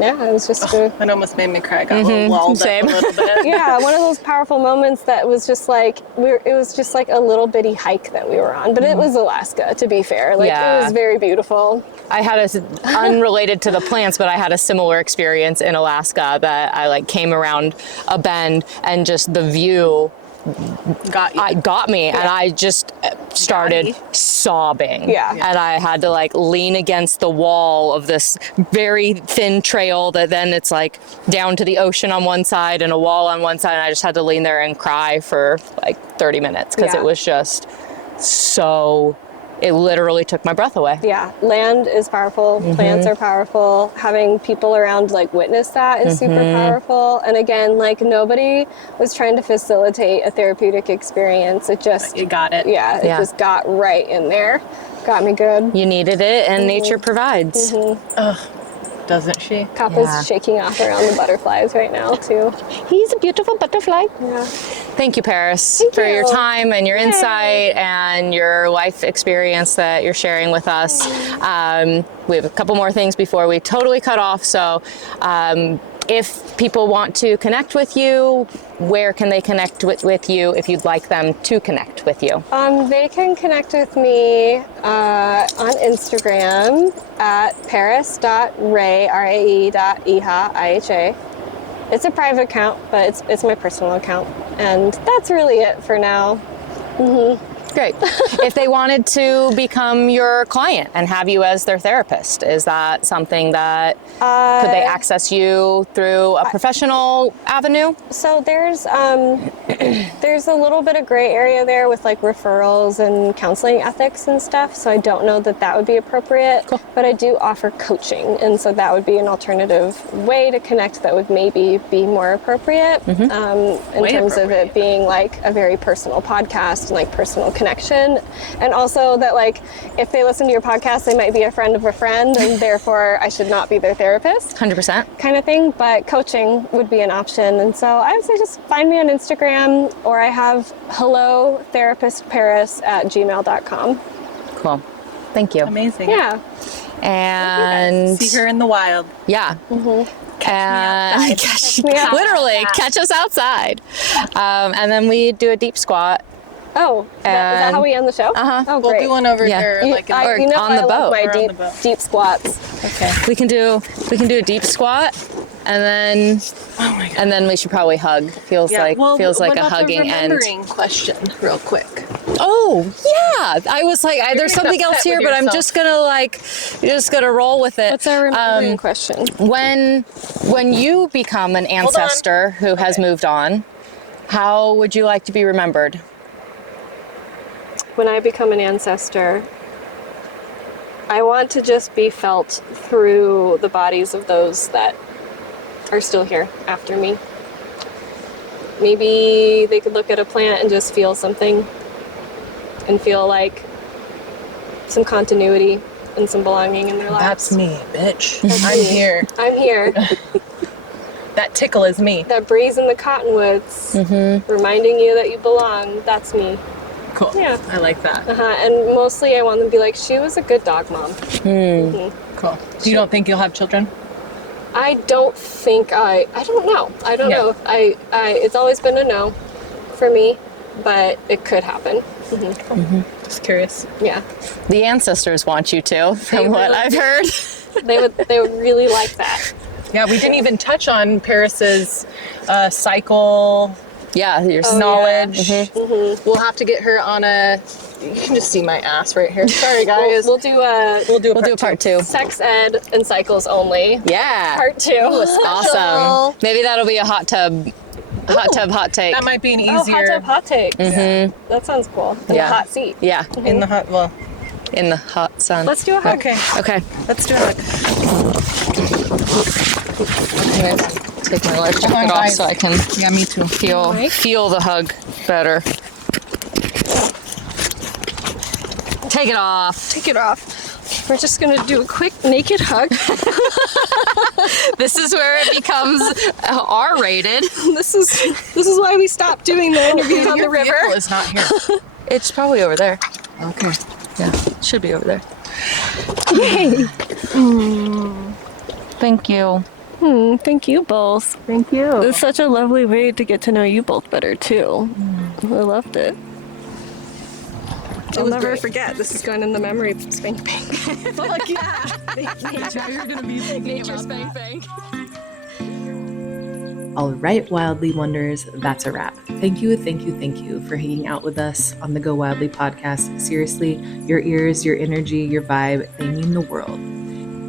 yeah, it was just it almost made me cry. I got a little walled up a little bit. yeah, one of those powerful moments that was just like it was just like a little bitty hike that we were on, but it was Alaska, to be fair. Like, it was very beautiful. I had unrelated to the plants, but I had a similar experience in Alaska that I like came around a bend, and just the view got me, and I just started sobbing. And I had to like lean against the wall of this very thin trail that then it's like down to the ocean on one side and a wall on one side, and I just had to lean there and cry for like 30 minutes because it was just so, it literally took my breath away. Yeah, land is powerful, plants are powerful, having people around like witness that is super powerful. And again, like, nobody was trying to facilitate a therapeutic experience. It just, you got it. Yeah, it just got right in there. Got me good. You needed it, and nature provides. Doesn't she? Kappa's shaking off around the butterflies right now, too. He's a beautiful butterfly. Yeah. Thank you, Paris, for your time and your insight and your life experience that you're sharing with us. We have a couple more things before we totally cut off. So if people want to connect with you, where can they connect with you if you'd like them to connect with you? They can connect with me on Instagram at paris.rae, R-A-E.iha, I-H-A. It's a private account, but it's my personal account. And that's really it for now. Great. If they wanted to become your client and have you as their therapist, is that something that could they access you through a professional avenue? So there's a little bit of gray area there with like referrals and counseling ethics and stuff. So I don't know that would be appropriate. Cool. But I do offer coaching, and so that would be an alternative way to connect that would maybe be more appropriate in terms of it being like a very personal podcast and like personal connection, and also that like if they listen to your podcast they might be a friend of a friend and therefore I should not be their therapist 100%. kind of thing, but coaching would be an option. And so I would say just find me on Instagram, or I have hellotherapistparis@gmail.com. Cool. Thank you. Amazing. Yeah. And See her in the wild. yeah. And catch me outside. literally catch us outside. And then we do a deep squat. Oh, is that how we end the show? Uh-huh. Oh, We'll great. do one over Yeah. here, like in or you know on the I love boat. my Or on the boat. deep squats. Okay. We can do a deep squat, and then Oh my God. and then we should probably hug. Feels like what a about hugging the end. remembering question, real quick. Oh yeah, I was like, there's You're something else upset here, with but I'm yourself. just gonna roll with it. What's our remembering question? When you become an ancestor who has moved on, how would you like to be remembered? When I become an ancestor, I want to just be felt through the bodies of those that are still here after me. Maybe they could look at a plant and just feel something and feel like some continuity and some belonging in their lives. That's me, bitch. That's I'm me. here. I'm here. That tickle is me. That breeze in the cottonwoods, reminding you that you belong. That's me. Cool. Yeah. I like that. And mostly I want them to be like, she was a good dog mom. Cool. So you don't think you'll have children? I don't think I don't know. I don't Yeah. know. It's always been a no for me, but it could happen. Just curious. Yeah. The ancestors want you to, from what really I've heard. They would really like that. Yeah, we didn't even touch on Paris's cycle Yeah, your knowledge. We'll have to get her on a. You can just see my ass right here. Sorry, guys. We'll do a We'll do a part two. sex ed and cycles only. Yeah. Part 2. Awesome. Maybe that'll be a hot tub hot take. That might be an Oh, hot easier tub hot take. That sounds cool. In Yeah. the hot seat. Yeah, in the hot. Well, in the hot sun. Let's do a hug. okay. Okay. Let's do it. I'm gonna take my life jacket off guys. so I can Yeah, me too. feel the hug better. Take it off. Take it off. We're just gonna do a quick naked hug. This is where it becomes R-rated. This is why we stopped doing the interviews on the Your river. vehicle is not here. It's probably over there. Okay. Yeah, it should be over there. Yay! Thank you. Thank you both. Thank you. It's such a lovely way to get to know you both better too. I loved it. I'll never forget. This is going in the memory of Spank Bank. Fuck yeah! You're gonna be thinking Nature about Spank Bank. All right, Wildly Wonders, that's a wrap. Thank you for hanging out with us on the Go Wildly podcast. Seriously, your ears, your energy, your vibe, they mean the world.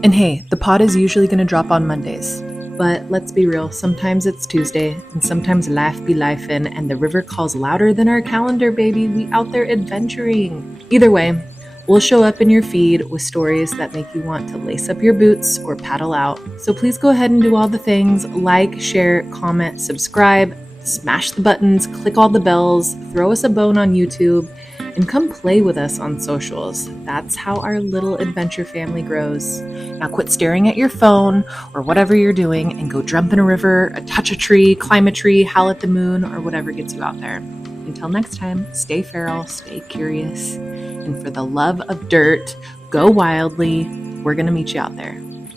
And hey, the pod is usually going to drop on Mondays. But let's be real, sometimes it's Tuesday, and sometimes life be lifin', and the river calls louder than our calendar, baby. We out there adventuring. Either way, we'll show up in your feed with stories that make you want to lace up your boots or paddle out. So please go ahead and do all the things: like, share, comment, subscribe, smash the buttons, click all the bells, throw us a bone on YouTube, and come play with us on socials. That's how our little adventure family grows. Now quit staring at your phone or whatever you're doing and go jump in a river, touch a tree, climb a tree, howl at the moon, or whatever gets you out there. Until next time, stay feral, stay curious, and for the love of dirt, go wildly. We're gonna meet you out there.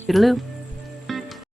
Toodaloo.